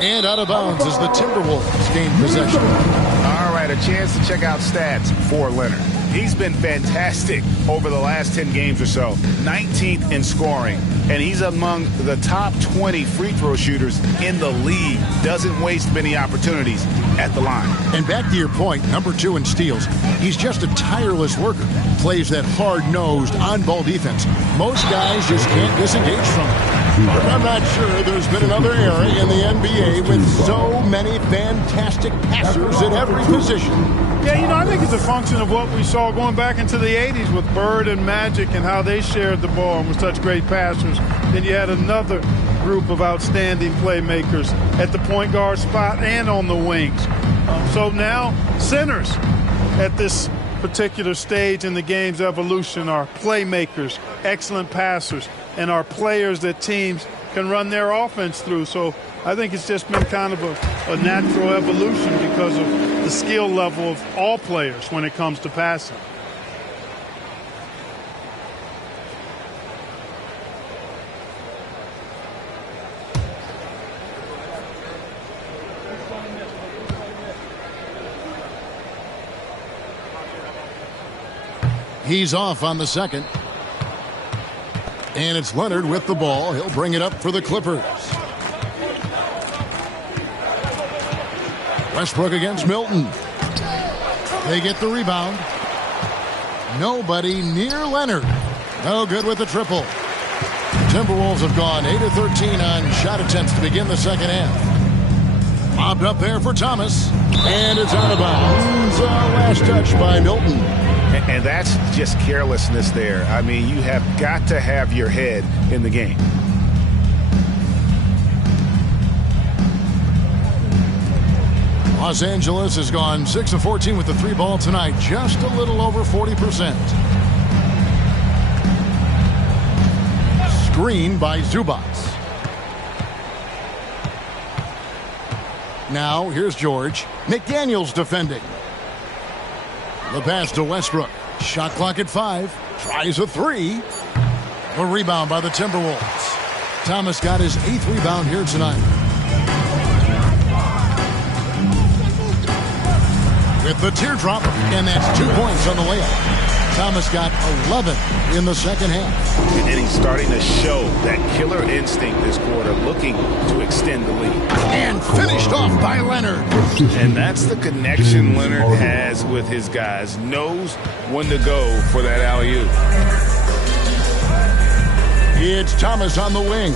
And out of bounds as the Timberwolves gain possession. All right, a chance to check out stats for Leonard. He's been fantastic over the last 10 games or so. 19th in scoring, and he's among the top 20 free throw shooters in the league. Doesn't waste many opportunities at the line. And back to your point, number 2 in steals. He's just a tireless worker. Plays that hard-nosed, on-ball defense. Most guys just can't disengage from it. But I'm not sure there's been another era in the NBA with so many fantastic passers at every position. Yeah, you know, I think it's a function of what we saw going back into the 80s with Bird and Magic and how they shared the ball and were such great passers. Then you had another group of outstanding playmakers at the point guard spot and on the wings. So now centers at this particular stage in the game's evolution are playmakers, excellent passers, and are players that teams can run their offense through. So I think it's just been kind of a natural evolution because of the skill level of all players when it comes to passing. He's off on the second. And it's Leonard with the ball. He'll bring it up for the Clippers. Westbrook against Milton. They get the rebound. Nobody near Leonard. No good with the triple. Timberwolves have gone 8 of 13 on shot attempts to begin the second half. Lobbed up there for Thomas, and it's out of bounds. Last touch by Milton. And that's just carelessness there. I mean, you have got to have your head in the game. Los Angeles has gone 6 of 14 with the 3-ball tonight, just a little over 40%. Screen by Zubats. Now here's George. McDaniels defending. The pass to Westbrook. Shot clock at 5. Tries a 3. A rebound by the Timberwolves. Thomas got his 8th rebound here tonight. With the teardrop, and that's 2 points on the layup. Thomas got 11 in the second half. And he's starting to show that killer instinct this quarter, looking to extend the lead. And finished off by Leonard. And that's the connection Leonard has with his guys. Knows when to go for that alley-oop. It's Thomas on the wing.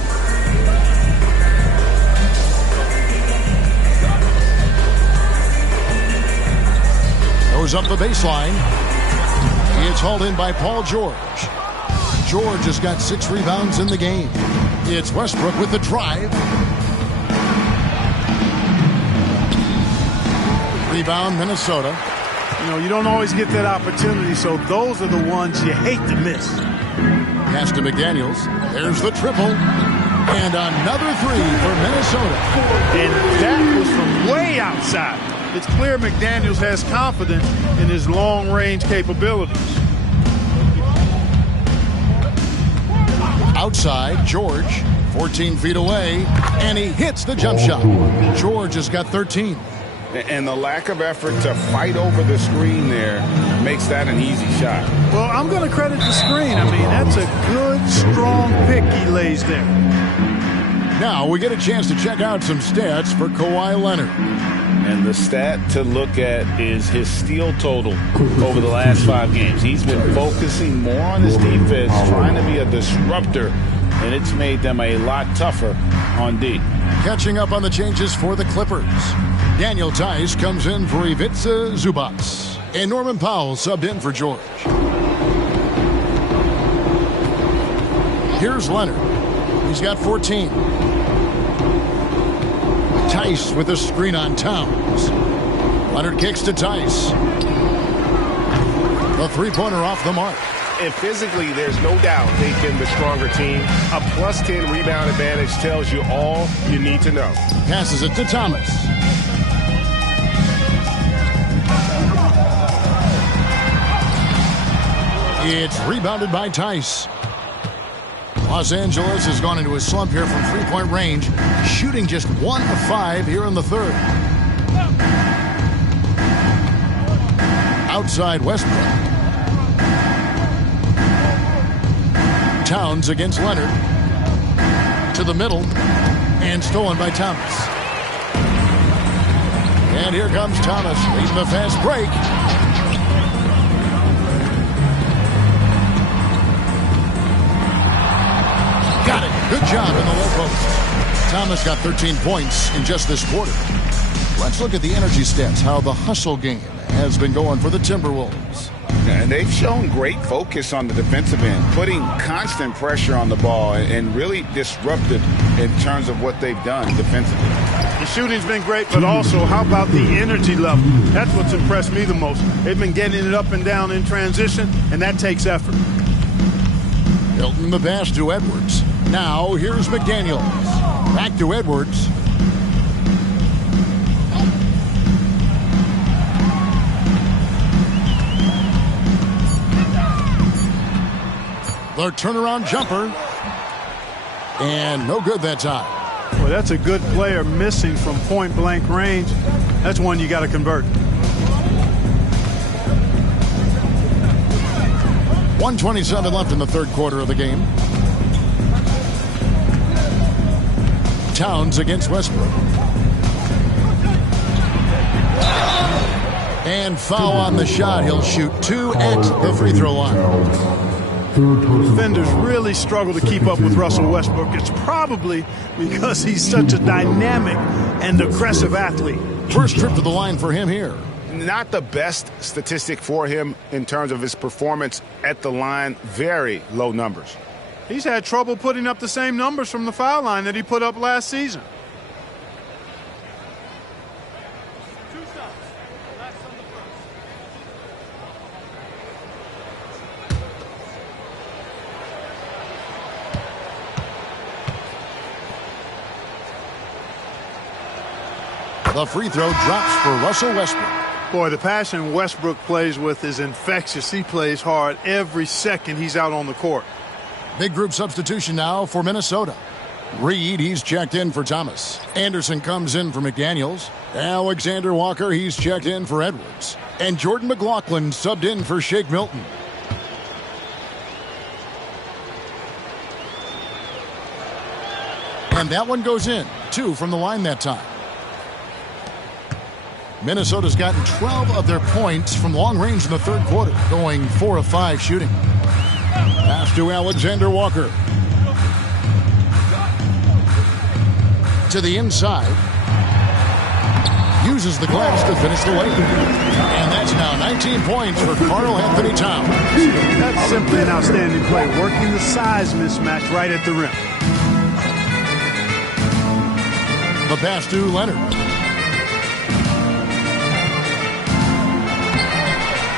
Goes up the baseline. It's hauled in by Paul George. George has got 6 rebounds in the game. It's Westbrook with the drive. Rebound, Minnesota. You know, you don't always get that opportunity, so those are the ones you hate to miss. Pass to McDaniels. There's the triple. And another 3 for Minnesota. And that was from way outside. It's clear McDaniels has confidence in his long-range capabilities. Outside, George, 14 feet away, and he hits the jump shot. George has got 13. And the lack of effort to fight over the screen there makes that an easy shot. Well, I'm going to credit the screen. I mean, that's a good, strong pick he lays there. Now we get a chance to check out some stats for Kawhi Leonard. And the stat to look at is his steal total over the last 5 games. He's been focusing more on his defense, trying to be a disruptor, and it's made them a lot tougher on D. Catching up on the changes for the Clippers. Daniel Tice comes in for Ivica Zubats. And Norman Powell subbed in for George. Here's Leonard. He's got 14. Tice with a screen on Towns. Leonard kicks to Tice. The 3-pointer off the mark. And physically, there's no doubt they've been the stronger team. A plus 10 rebound advantage tells you all you need to know. Passes it to Thomas. It's rebounded by Tice. Los Angeles has gone into a slump here from 3-point range, shooting just 1 of 5 here in the third. Outside Westbrook. Towns against Leonard. To the middle. And stolen by Thomas. And here comes Thomas, leading the fast break. Got it. Good job in the low post. Thomas got 13 points in just this quarter. Let's look at the energy stats, how the hustle game has been going for the Timberwolves. And they've shown great focus on the defensive end, putting constant pressure on the ball and really disruptive in terms of what they've done defensively. The shooting's been great, but also how about the energy level? That's what's impressed me the most. They've been getting it up and down in transition, and that takes effort. Hilton the pass to Edwards. Now here's McDaniels. Back to Edwards. The turnaround jumper. And no good that time. Well, that's a good player missing from point-blank range. That's one you got to convert. 1:27 left in the third quarter of the game. Towns against Westbrook. And foul on the shot. He'll shoot 2 at the free throw line. Defenders really struggle to keep up with Russell Westbrook. It's probably because he's such a dynamic and aggressive athlete. First trip to the line for him here. Not the best statistic for him in terms of his performance at the line. Very low numbers. He's had trouble putting up the same numbers from the foul line that he put up last season. The free throw drops for Russell Westbrook. Boy, the passion Westbrook plays with is infectious. He plays hard every second he's out on the court. Big group substitution now for Minnesota. Reed, he's checked in for Thomas. Anderson comes in for McDaniels. Alexander Walker, he's checked in for Edwards. And Jordan McLaughlin subbed in for Shake Milton. And that one goes in. 2 from the line that time. Minnesota's gotten 12 of their points from long range in the third quarter, going 4 of 5 shooting. Pass to Alexander Walker. To the inside. Uses the glass to finish the layup. And that's now 19 points for Karl Anthony Towns. That's simply an outstanding play, working the size mismatch right at the rim. The pass to Leonard.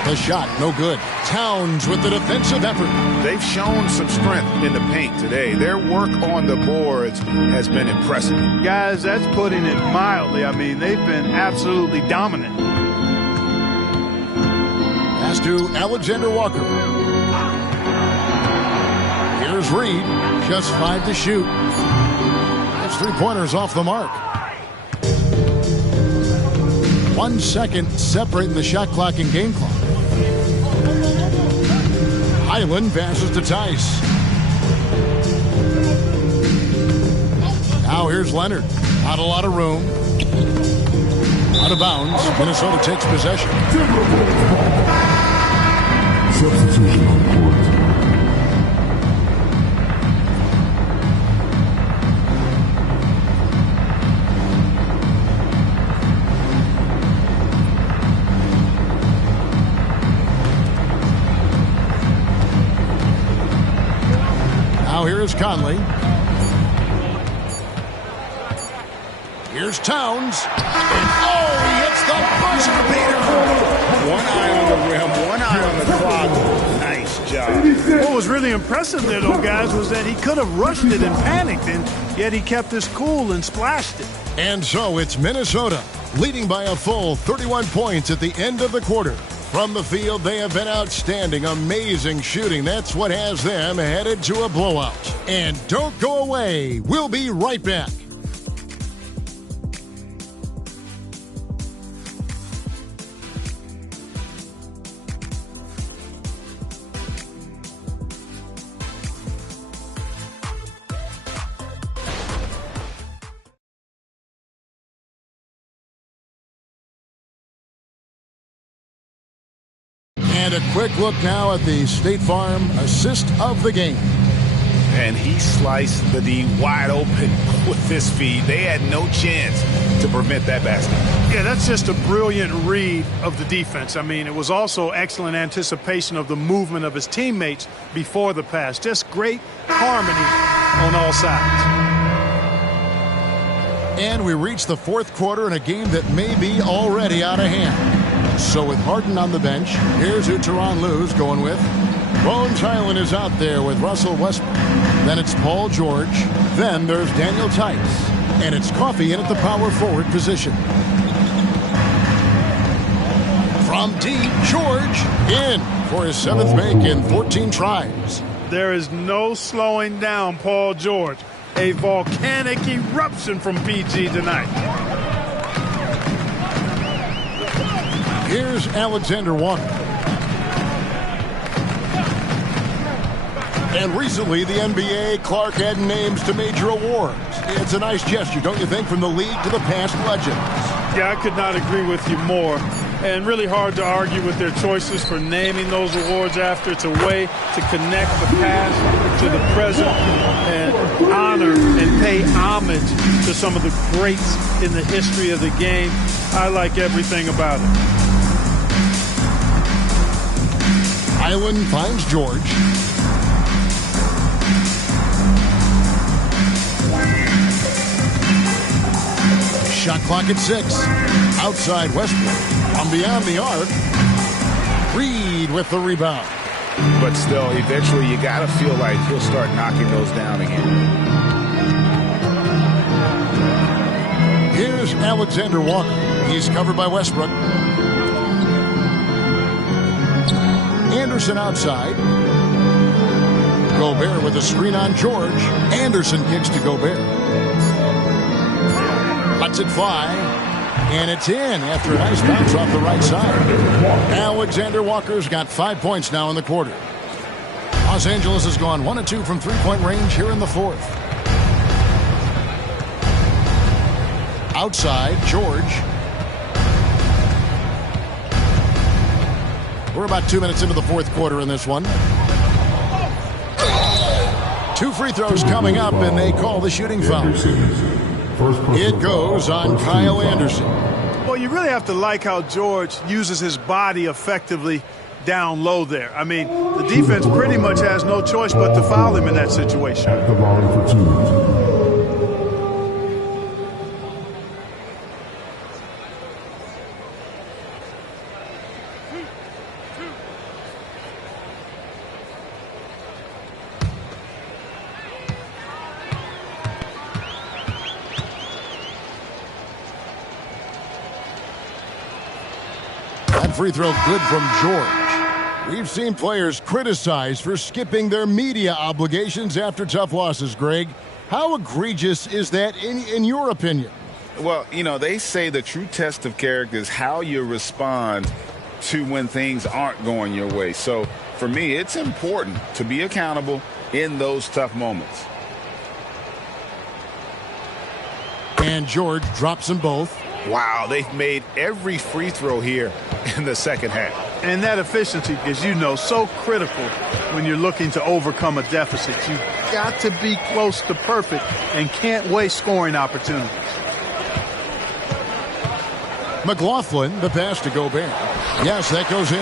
The shot, no good. Towns with the defensive effort. They've shown some strength in the paint today. Their work on the boards has been impressive. Guys, that's putting it mildly. I mean, they've been absolutely dominant. Pass to Alexander Walker. Here's Reed. Just 5 to shoot. His 3-pointers off the mark. 1 second separating the shot clock and game clock. Highland passes to Tice. Now here's Leonard. Not a lot of room. Out of bounds. Minnesota takes possession. Substitution on court. Now here's Conley. Here's Towns. And he hits the buzzer beater. One eye on the rim, one eye on the clock. Nice job. What was really impressive there, though, guys, was that he could have rushed it and panicked, and yet he kept his cool and splashed it. And so it's Minnesota leading by a full 31 points at the end of the quarter. From the field, they have been outstanding, amazing shooting. That's what has them headed to a blowout. And don't go away. We'll be right back. And a quick look now at the State Farm assist of the game. And he sliced the D wide open with his feed. They had no chance to prevent that basket. Yeah, that's just a brilliant read of the defense. I mean, it was also excellent anticipation of the movement of his teammates before the pass. Just great harmony on all sides. And we reach the fourth quarter in a game that may be already out of hand. So with Harden on the bench, here's who Tyronn Lue's going with. Bones Hyland is out there with Russell Westbrook. Then it's Paul George. Then there's Daniel Tice. And it's Coffey in at the power forward position. From deep, George in for his 7th make in 14 tries. There is no slowing down Paul George. A volcanic eruption from PG tonight. Here's Alexander Walker. And recently, the NBA, Clark had names to major awards. It's a nice gesture, don't you think, from the league to the past legends? Yeah, I could not agree with you more. and really hard to argue with their choices for naming those awards after. It's a way to connect the past to the present and honor and pay homage to some of the greats in the history of the game. I like everything about it. Island finds George. Shot clock at 6. Outside Westbrook. From beyond the arc. Reed with the rebound. But still, eventually you got to feel like he'll start knocking those down again. Here's Alexander Walker. He's covered by Westbrook. Anderson outside. Gobert with a screen on George. Anderson kicks to Gobert. Lets it fly. And it's in after a nice bounce off the right side. Alexander Walker's got 5 points now in the quarter. Los Angeles has gone 1 of 2 from three-point range here in the fourth. Outside, George. We're about 2 minutes into the fourth quarter in this one. 2 free throws coming up, and they call the shooting foul. It goes on Kyle Anderson. Well, you really have to like how George uses his body effectively down low there. I mean, the defense pretty much has no choice but to foul him in that situation. At the line for 2. Free throw good from George. We've seen players criticized for skipping their media obligations after tough losses, Greg. How egregious is that in your opinion? Well, you know, they say the true test of character is how you respond to when things aren't going your way. So for me, it's important to be accountable in those tough moments. And George drops them both. Wow, they've made every free throw here in the second half. And that efficiency is, you know, so critical when you're looking to overcome a deficit. You've got to be close to perfect and can't waste scoring opportunities. McLaughlin, the pass to Gobert. Yes, that goes in.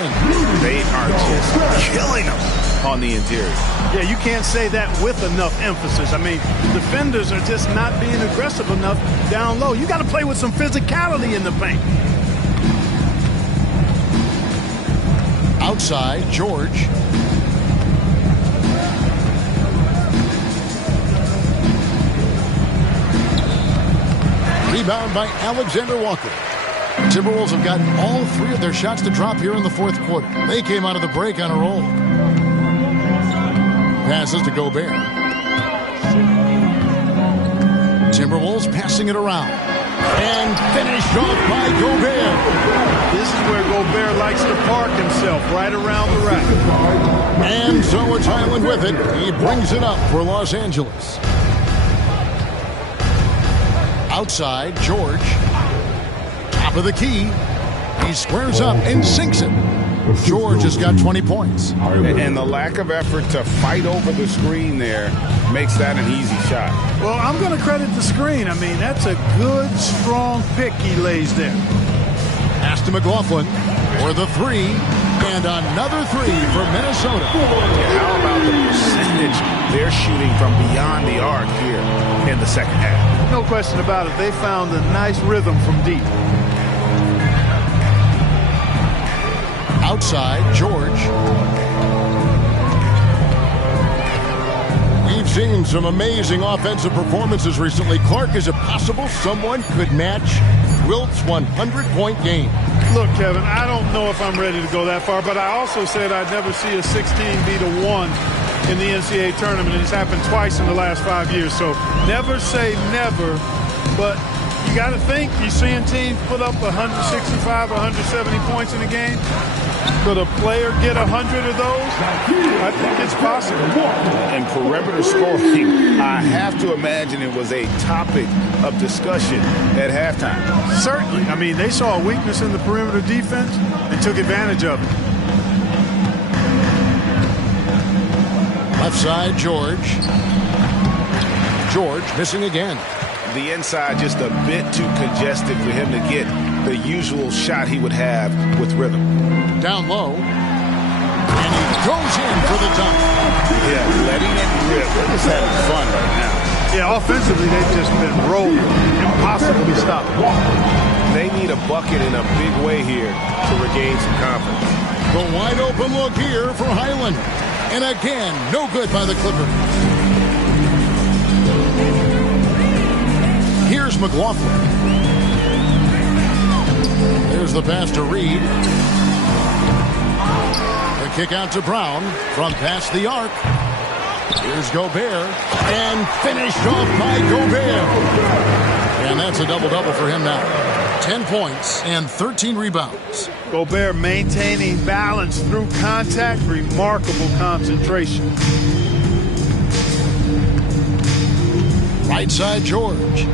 They are just killing them on the interior. Yeah, you can't say that with enough emphasis. I mean, defenders are just not being aggressive enough down low. You got to play with some physicality in the paint. Outside, George. Rebound by Alexander Walker. Timberwolves have gotten all 3 of their shots to drop here in the fourth quarter. They came out of the break on a roll. Passes to Gobert. Timberwolves passing it around. And finished off by Gobert. This is where Gobert likes to park himself, right around the rack. And so it's Highland with it. He brings it up for Los Angeles. Outside, George. Top of the key. He squares up and sinks it. George has got 20 points. And the lack of effort to fight over the screen there makes that an easy shot. Well, I'm going to credit the screen. I mean, that's a good, strong pick he lays there. Pass to McLaughlin for the 3. And another 3 for Minnesota. How about the percentage they're shooting from beyond the arc here in the second half? No question about it. They found a nice rhythm from deep. Outside, George. We've seen some amazing offensive performances recently. Clark, is it possible someone could match Wilt's 100-point game? Look, Kevin, I don't know if I'm ready to go that far, but I also said I'd never see a 16 beat a 1 in the NCAA tournament. It's happened twice in the last 5 years, so never say never, but You got to think you're seeing teams put up 165, 170 points in a game. Could a player get 100 of those? I think it's possible. And perimeter scoring, I have to imagine it was a topic of discussion at halftime. Certainly. I mean, they saw a weakness in the perimeter defense and took advantage of it. Left side, George. George missing again. The inside just a bit too congested for him to get the usual shot he would have with rhythm. Down low. And he goes in for the dunk. Yeah, letting it rip. They're just having fun right now. Yeah, offensively, they've just been rolling. Impossible to stop. They need a bucket in a big way here to regain some confidence. The wide open look here for Highland. And again, no good by the Clippers. Here's McLaughlin. There's the pass to Reed. The kick out to Brown from past the arc. Here's Gobert. And finished off by Gobert. And that's a double-double for him now. 10 points and 13 rebounds. Gobert maintaining balance through contact. Remarkable concentration. Right side, George.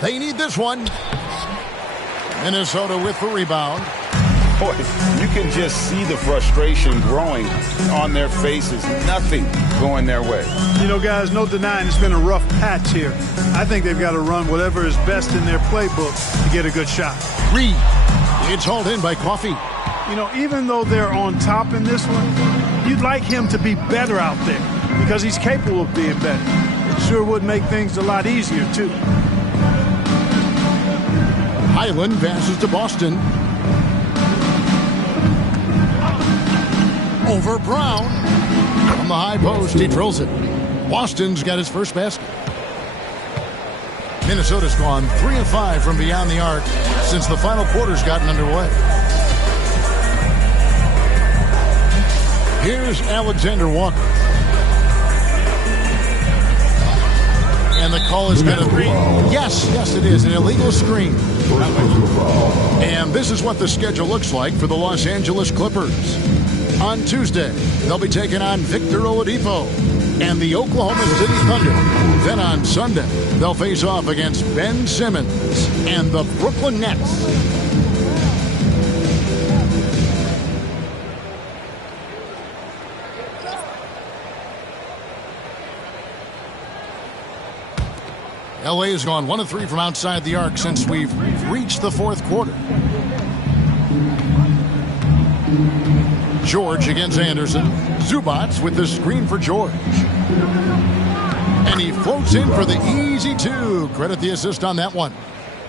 They need this one. Minnesota with the rebound. Boy, you can just see the frustration growing on their faces. Nothing going their way. You know, guys, no denying it's been a rough patch here. I think they've got to run whatever is best in their playbook to get a good shot. Reed. It's hauled in by Coffey. You know, even though they're on top in this one, you'd like him to be better out there because he's capable of being better. It sure would make things a lot easier, too. Highland passes to Boston. Over Brown. From the high post, he drills it. Boston's got his first basket. Minnesota's gone 3 of 5 from beyond the arc since the final quarter's gotten underway. Here's Alexander Walker. And the call is going to be, yes, it is, an illegal screen. And this is what the schedule looks like for the Los Angeles Clippers. On Tuesday, they'll be taking on Victor Oladipo and the Oklahoma City Thunder. Then on Sunday, they'll face off against Ben Simmons and the Brooklyn Nets. LA has gone 1 of 3 from outside the arc since we've reached the fourth quarter. George against Anderson. Zubats with the screen for George. And he floats in for the easy 2. Credit the assist on that one.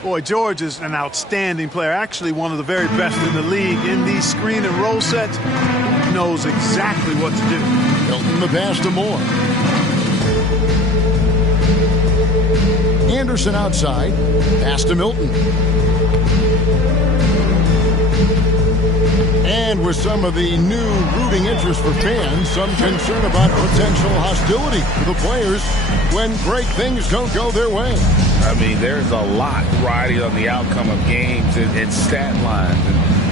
Boy, George is an outstanding player. Actually, one of the very best in the league in these screen and roll sets. He knows exactly what to do. Milton the pass to Moore. Anderson outside. Pass to Milton. And with some of the new rooting interest for fans, some concern about potential hostility for the players when great things don't go their way. I mean, there's a lot riding on the outcome of games and stat lines.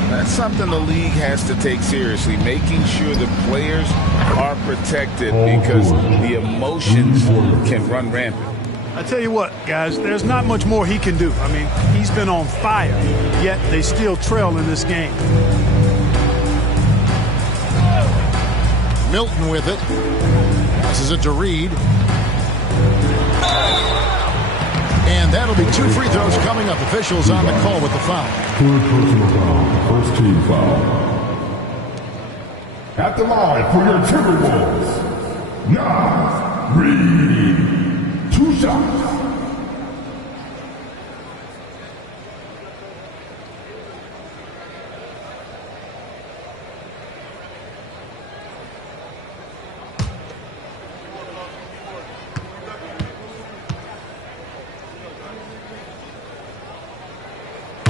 And that's something the league has to take seriously, making sure the players are protected because the emotions can run rampant. I tell you what, guys, there's not much more he can do. I mean, he's been on fire, yet they still trail in this game. Milton with it. Passes it to Reed. And that'll be 2 free throws coming up. Officials on the call with the foul. Third personal foul. First team foul. At the line for your Timberwolves, Nas Reed. 2 shots.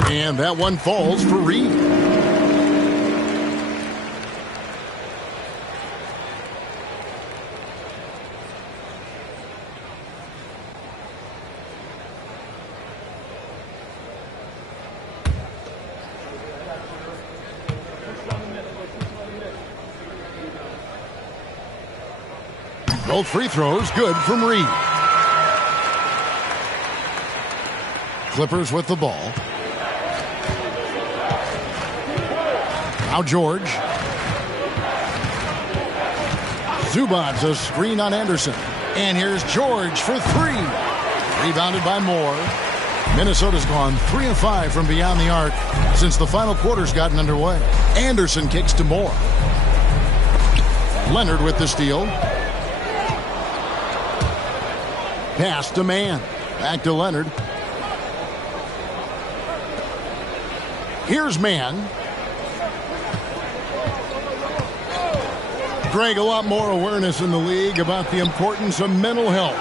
And that one falls for Reed. Both free throws good from Reed. Clippers with the ball. Now George. Zubac's a screen on Anderson. And here's George for three. Rebounded by Moore. Minnesota's gone 3 of 5 from beyond the arc since the final quarter's gotten underway. Anderson kicks to Moore. Leonard with the steal. Pass to Mann. Back to Leonard. Here's Mann. Greg, a lot more awareness in the league about the importance of mental health.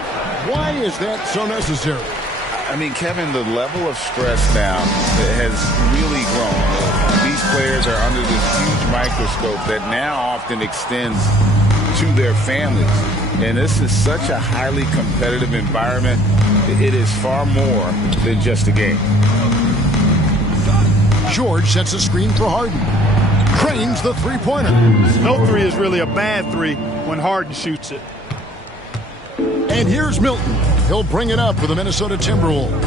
Why is that so necessary? I mean, Kevin, the level of stress now has really grown. These players are under this huge microscope that now often extends to their families. And this is such a highly competitive environment. It is far more than just a game. George sets a screen for Harden. Cranes the three-pointer. No three is really a bad three when Harden shoots it. And here's Milton. He'll bring it up for the Minnesota Timberwolves.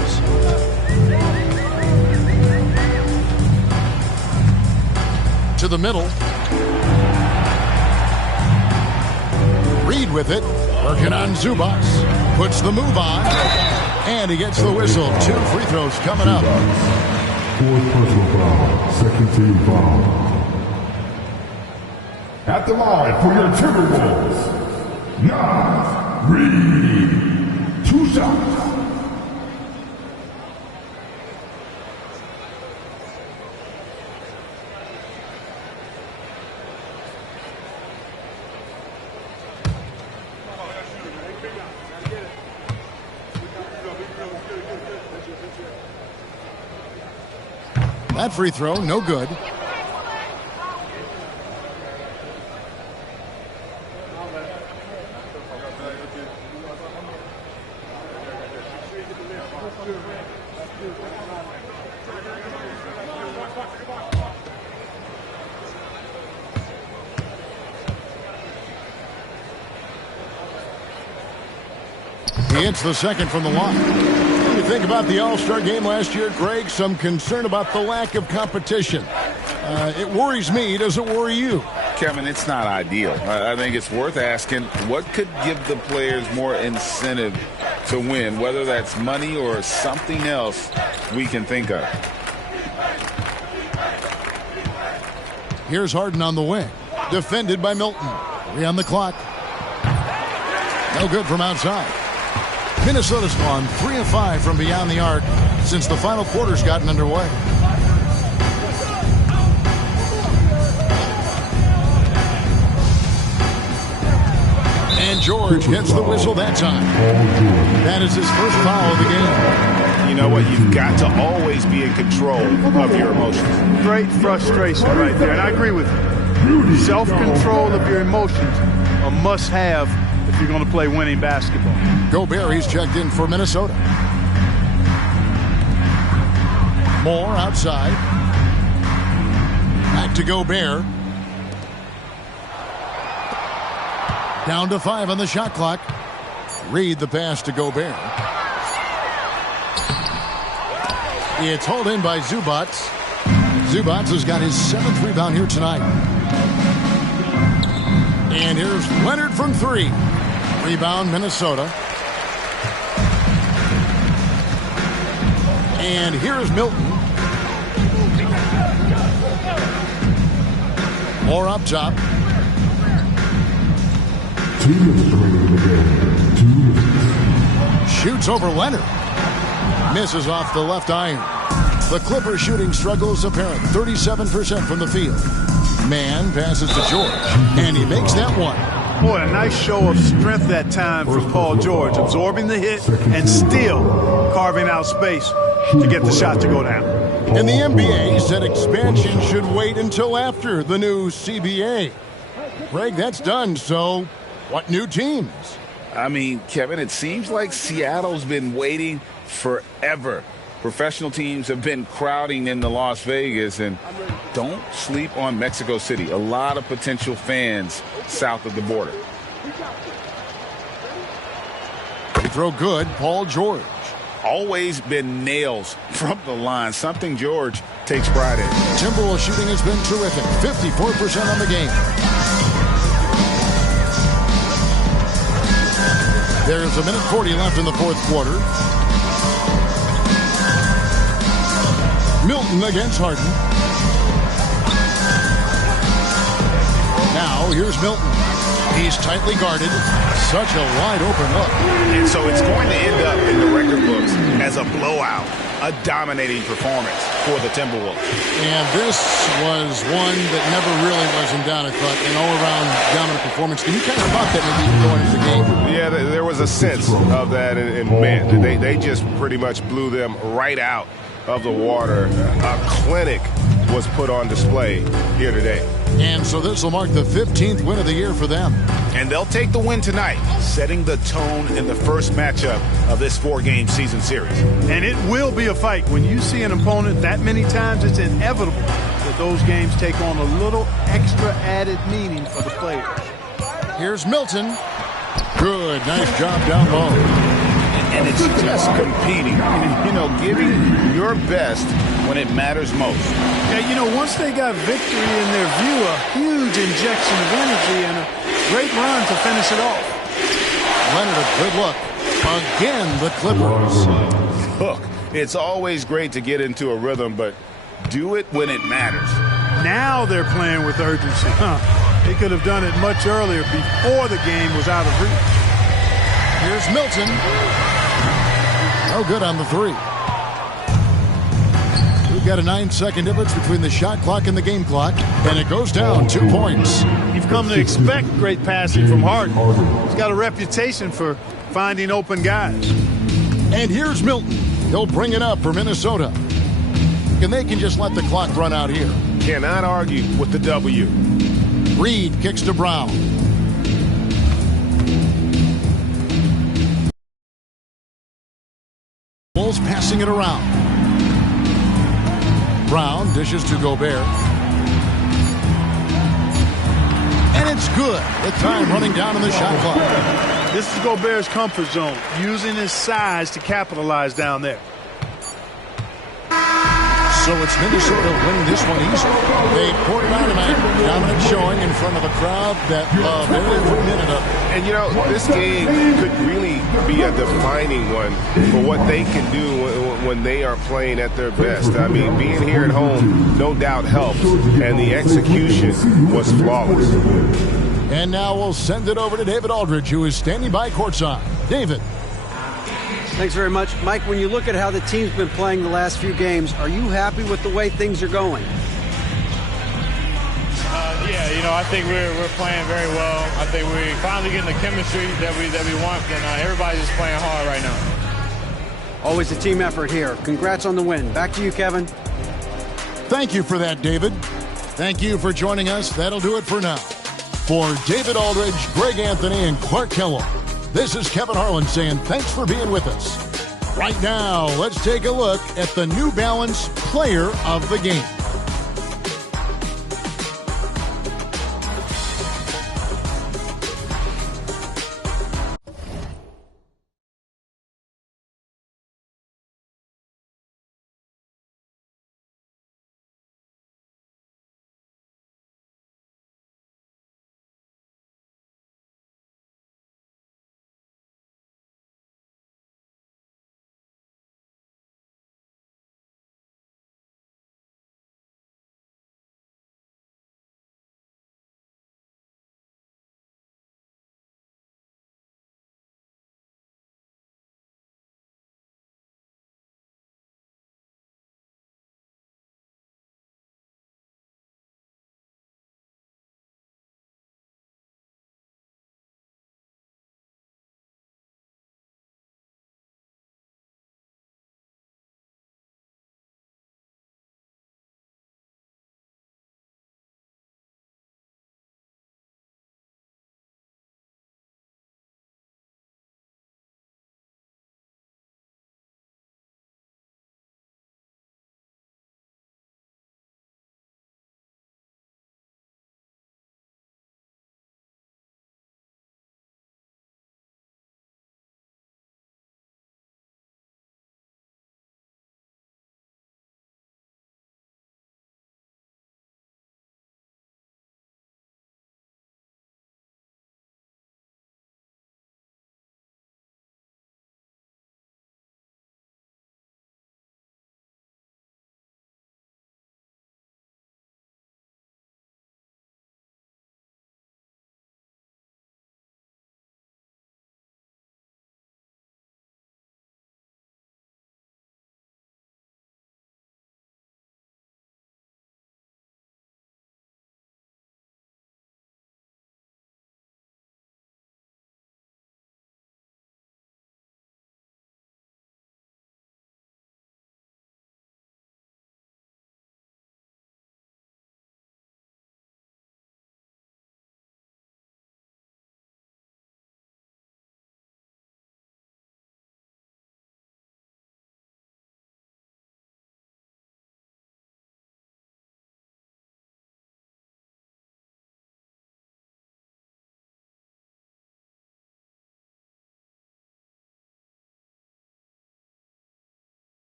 To the middle. Reed with it. Working on Zubac. Puts the move on. And he gets the whistle. 2 free throws coming up. 4th personal foul. Second team foul. At the line for your Timberwolves, Nas Reed. 2 shots. That free throw, no good. He hits the second from the line. When you think about the All-Star game last year, Greg, some concern about the lack of competition. It worries me. Does it worry you? Kevin, it's not ideal. I think it's worth asking what could give the players more incentive to win, whether that's money or something else we can think of. Here's Harden on the wing. Defended by Milton. 3 on the clock. No good from outside. Minnesota's gone 3 of 5 from beyond the arc since the final quarter's gotten underway. And George gets the whistle that time. That is his first foul of the game. You know what? You've got to always be in control of your emotions. Great frustration right there, and I agree with you. Self-control of your emotions, a must-have if you're going to play winning basketball. Gobert, he's checked in for Minnesota. Moore outside. Back to Gobert. Down to 5 on the shot clock. Reed the pass to Gobert. It's hauled in by Zubac. Zubac has got his 7th rebound here tonight. And here's Leonard from 3. Rebound, Minnesota. And here's Milton. More up top. 2 minutes remaining in the game. 2 minutes. Shoots over Leonard. Misses off the left iron. The Clippers shooting struggles apparent. 37% from the field. Mann passes to George. And he makes that one. Boy, a nice show of strength that time from Paul George, absorbing the hit and still carving out space to get the shot to go down. And the NBA said expansion should wait until after the new CBA. Greg, that's done, so what new teams? I mean, Kevin, it seems like Seattle's been waiting forever. Professional teams have been crowding into Las Vegas, and don't sleep on Mexico City. A lot of potential fans south of the border. throw good, Paul George. Always been nails from the line, something George takes pride in. Timberwolves shooting has been terrific, 54% on the game. There's 1:40 left in the fourth quarter. Milton against Harden. Now here's Milton. He's tightly guarded. Such a wide open look. And so it's going to end up in the record books as a blowout, a dominating performance for the Timberwolves. And this was one that never really was in doubt. I thought an all-around dominant performance. And you kind of thought that maybe going into the game. Yeah, there was a sense of that. And man, they just pretty much blew them right out of the water. A clinic was put on display here today. And so this will mark the 15th win of the year for them. And they'll take the win tonight, setting the tone in the first matchup of this 4-game season series. And it will be a fight. When you see an opponent that many times, it's inevitable that those games take on a little extra added meaning for the players. Here's Milton. Good, nice job down low. And it's just competing, giving your best when it matters most. Yeah, once they got victory in their view, a huge injection of energy and a great run to finish it off. Leonard, a good look. Again, the Clippers. Look, it's always great to get into a rhythm, but do it when it matters. Now they're playing with urgency. They could have done it much earlier before the game was out of reach. Here's Milton. No good on the three. We've got a 9-second difference between the shot clock and the game clock, and it goes down 2 points. You've come to expect great passing from Harden. He's got a reputation for finding open guys. And here's Milton. He'll bring it up for Minnesota. And they can just let the clock run out here. Cannot argue with the W. Reed kicks to Brown. Wolves passing it around. Brown dishes to Gobert. And it's good. The time running down in the shot clock. This is Gobert's comfort zone, using his size to capitalize down there. So it's Minnesota winning this one easily. They poured it out tonight. Dominant showing in front of a crowd that loved every minute of it. And, this game could really be a defining one for what they can do when they are playing at their best. I mean, being here at home no doubt helps, and the execution was flawless. And now we'll send it over to David Aldridge, who is standing by courtside. David. Thanks very much. Mike, when you look at how the team's been playing the last few games, are you happy with the way things are going? Yeah, I think we're playing very well. I think we're finally getting the chemistry that we want, and everybody's just playing hard right now. Always a team effort here. Congrats on the win. Back to you, Kevin. Thank you for that, David. Thank you for joining us. That'll do it for now. For David Aldridge, Greg Anthony, and Clark Kellogg, this is Kevin Harlan saying thanks for being with us. Right now, let's take a look at the New Balance Player of the Game.